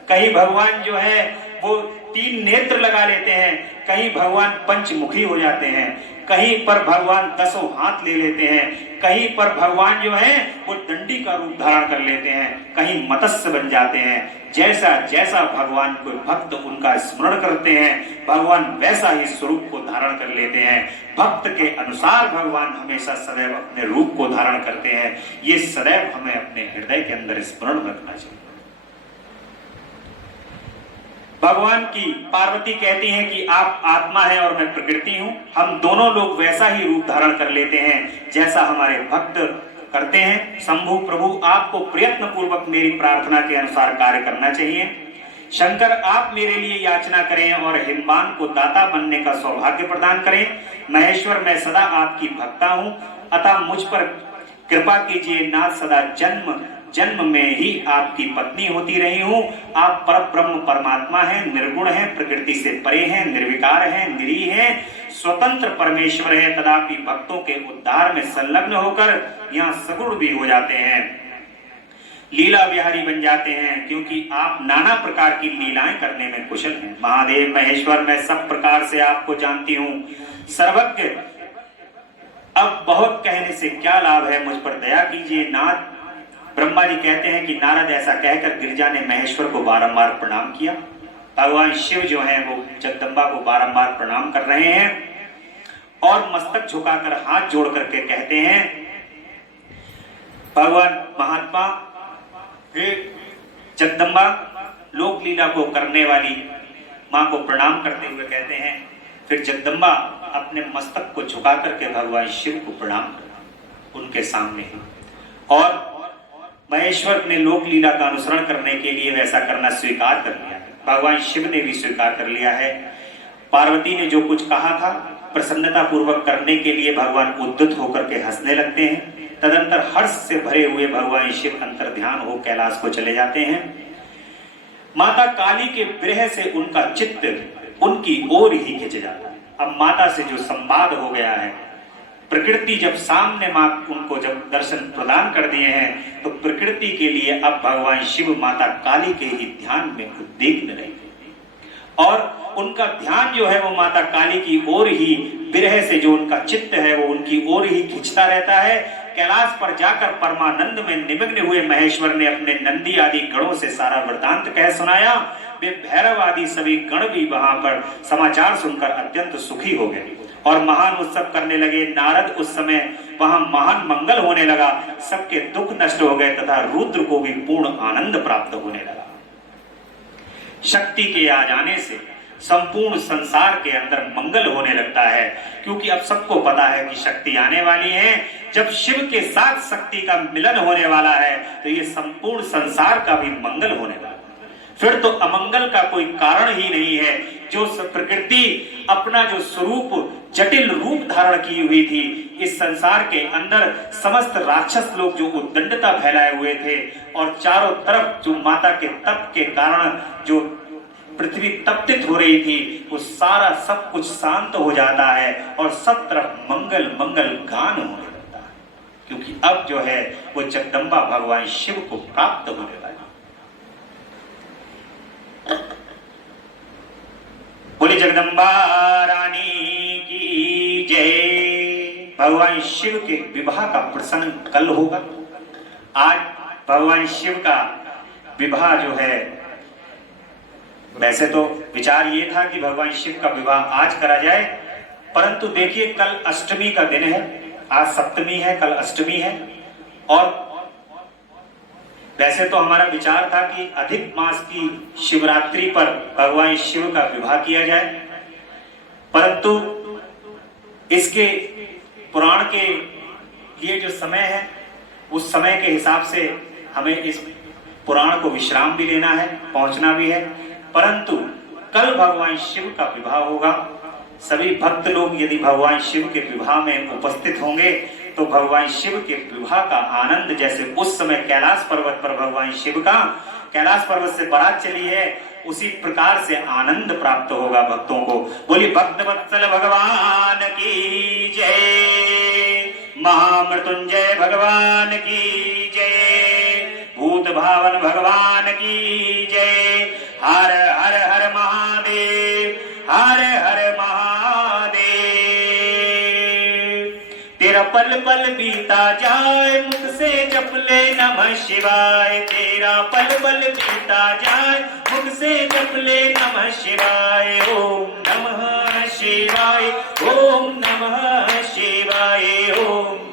कहीं भगवान जो है वो 3 नेत्र लगा लेते हैं, कहीं भगवान पंचमुखी हो जाते हैं, कहीं पर भगवान 10 हाथ ले लेते हैं, कहीं पर भगवान जो है वो दंडी का रूप धारण कर लेते हैं, कहीं मत्स्य बन जाते हैं। जैसा जैसा भगवान को भक्त उनका स्मरण करते हैं, भगवान वैसा ही स्वरूप को धारण कर लेते हैं। भक्त के अनुसार भगवान हमेशा सदैव अपने रूप को धारण करते हैं। ये सदैव हमें अपने हृदय के अंदर स्मरण रखना चाहिए। भगवान की पार्वती कहती हैं कि आप आत्मा हैं और मैं प्रकृति हूं। हम दोनों लोग वैसा ही रूप धारण कर लेते हैं जैसा हमारे भक्त करते हैं। शंभु प्रभु, आपको प्रयत्न पूर्वक मेरी प्रार्थना के अनुसार कार्य करना चाहिए। शंकर, आप मेरे लिए याचना करें और हिमवान को दाता बनने का सौभाग्य प्रदान करें। महेश्वर, मैं सदा आपकी भक्ता हूं, अतः मुझ पर कृपा कीजिए नाथ। सदा जन्म जन्म में ही आपकी पत्नी होती रही हूं। आप पर ब्रह्म परमात्मा हैं, निर्गुण हैं, प्रकृति से परे हैं, निर्विकार हैं, निरीह हैं, स्वतंत्र परमेश्वर है। कदापि भक्तों के उद्धार में संलग्न होकर यहाँ सगुण भी हो जाते हैं, लीला विहारी बन जाते हैं, क्योंकि आप नाना प्रकार की लीलाएं करने में कुशल हैं। महादेव महेश्वर, मैं सब प्रकार से आपको जानती हूँ, सर्वज्ञ। अब बहुत कहने से क्या लाभ है, मुझ पर दया कीजिए नाथ। ब्रह्मा जी कहते हैं कि नारद ऐसा कहकर गिरिजा ने महेश्वर को बारंबार प्रणाम किया। भगवान शिव जो हैं वो जगदम्बा को बारंबार प्रणाम कर रहे हैं और मस्तक झुकाकर हाथ जोड़ करके कहते हैं, भगवान महात्मा, हे जगदम्बा, लोक लीला को करने वाली मां को प्रणाम करते हुए कहते हैं। फिर जगदम्बा अपने मस्तक को झुका करके भगवान शिव को प्रणाम कर उनके सामने है, और महेश्वर ने लोक लीला का अनुसरण करने के लिए वैसा करना स्वीकार कर लिया है। भगवान शिव ने भी स्वीकार कर लिया है। पार्वती ने जो कुछ कहा था प्रसन्नता पूर्वक करने के लिए भगवान उद्यत होकर के हंसने लगते हैं। तदंतर हर्ष से भरे हुए भगवान शिव अंतर ध्यान हो कैलाश को चले जाते हैं। माता काली के विरह से उनका चित्त उनकी ओर ही खिंच जाता है। अब माता से जो संवाद हो गया है, प्रकृति जब सामने मां उनको जब दर्शन प्रदान कर दिए हैं, तो प्रकृति के लिए अब भगवान शिव माता काली के ही ध्यान में उद्विग्न रहेंगे, और उनका ध्यान जो है वो माता काली की ओर ही, विरह से जो उनका चित्त है वो उनकी ओर ही खिंचता रहता है। कैलाश पर जाकर परमानंद में निमग्न हुए महेश्वर ने अपने नंदी आदि गणों से सारा वृतांत कह सुनाया। वे भैरव आदि सभी गण भी वहां पर समाचार सुनकर अत्यंत सुखी हो गए और महान उत्सव करने लगे। नारद उस समय वहां महान मंगल होने लगा, सबके दुख नष्ट हो गए तथा रुद्र को भी पूर्ण आनंद प्राप्त होने लगा। शक्ति के आ जाने से संपूर्ण संसार के अंदर मंगल होने लगता है, क्योंकि अब सबको पता है कि शक्ति आने वाली है। जब शिव के साथ शक्ति का मिलन होने वाला है तो ये संपूर्ण संसार का भी मंगल होने वाला है। फिर तो अमंगल का कोई कारण ही नहीं है। जो प्रकृति अपना जो स्वरूप जटिल रूप धारण की हुई थी, इस संसार के अंदर समस्त राक्षस लोग जो उद्दंडता फैलाए हुए थे, और चारों तरफ जो माता के तप के कारण जो पृथ्वी तप्तित हो रही थी, वो सारा सब कुछ शांत हो जाता है और सब तरफ मंगल मंगल गान होने लगता है, क्योंकि अब जो है वो जगदम्बा भगवान शिव को प्राप्त होने वाली। बोले जगदम्बा रानी की जय। भगवान शिव के विवाह का प्रसंग कल होगा। आज भगवान शिव का विवाह जो है, वैसे तो विचार ये था कि भगवान शिव का विवाह आज करा जाए, परंतु देखिए कल अष्टमी का दिन है, आज सप्तमी है, कल अष्टमी है। और वैसे तो हमारा विचार था कि अधिक मास की शिवरात्रि पर भगवान शिव का विवाह किया जाए, परंतु इसके पुराण के लिए जो समय है, उस समय के हिसाब से हमें इस पुराण को विश्राम भी लेना है, पहुंचना भी है। परंतु कल भगवान शिव का विवाह होगा। सभी भक्त लोग यदि भगवान शिव के विवाह में उपस्थित होंगे तो भगवान शिव के विवाह का आनंद, जैसे उस समय कैलाश पर्वत पर भगवान शिव का कैलाश पर्वत से बारात चली है, उसी प्रकार से आनंद प्राप्त होगा भक्तों को। बोली भक्त वत्सल भगवान की जय, महामृत्युंजय भगवान की जय, भूत भावन भगवान की जय। हर हर हर महादेव, हर हर महादेव। तेरा पल पल बीता जाए, मुख से जप ले नमः शिवाय। तेरा पल पल बीता जाए, मुख से जप ले नमः शिवाय। ओम नमः शिवाय, ओम नमः शिवाय, ओम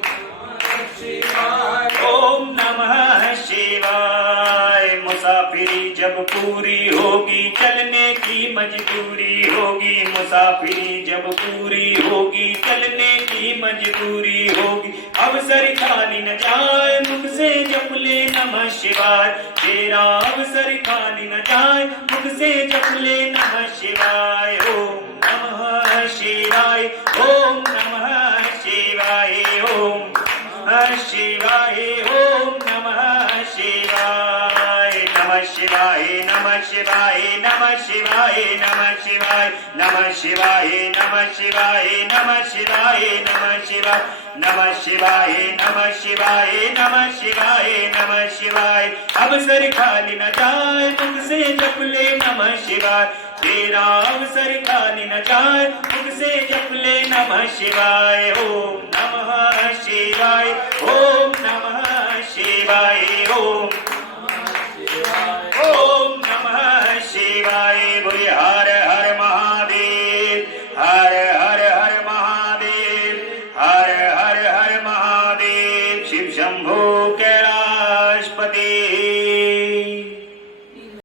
ओम नमः शिवाय। मुसाफिरी जब पूरी होगी, चलने की मजबूरी होगी। मुसाफिरी जब पूरी होगी, चलने की मजबूरी होगी। अवसर खाली न जाए, मुख से जप ले नमः शिवाय। तेरा अवसर खाली न जाए, मुख से जप ले नमः शिवाय। ओम नमः शिवाय, ओम नमः शिवाय, ओम नमः शिवाय, ओम नमः शिवाय। नमः शिवाय, नमः शिवाय, नमः शिवाय, नमः शिवाय, नमः शिवाय, नमः शिवाय, नमः शिवाय, नमः शिवाय, नमः शिवाय, नमः शिवाय, नमः शिवाय, नमः शिवाय। अवसर खाली न जाए, मुख से जप ले नमः शिवाय। तेरा अवसर खाली न जाए, मुख से जप ले नमः शिवाय। ओम नमः शिवाय, ओम नमः शिवाय, ओम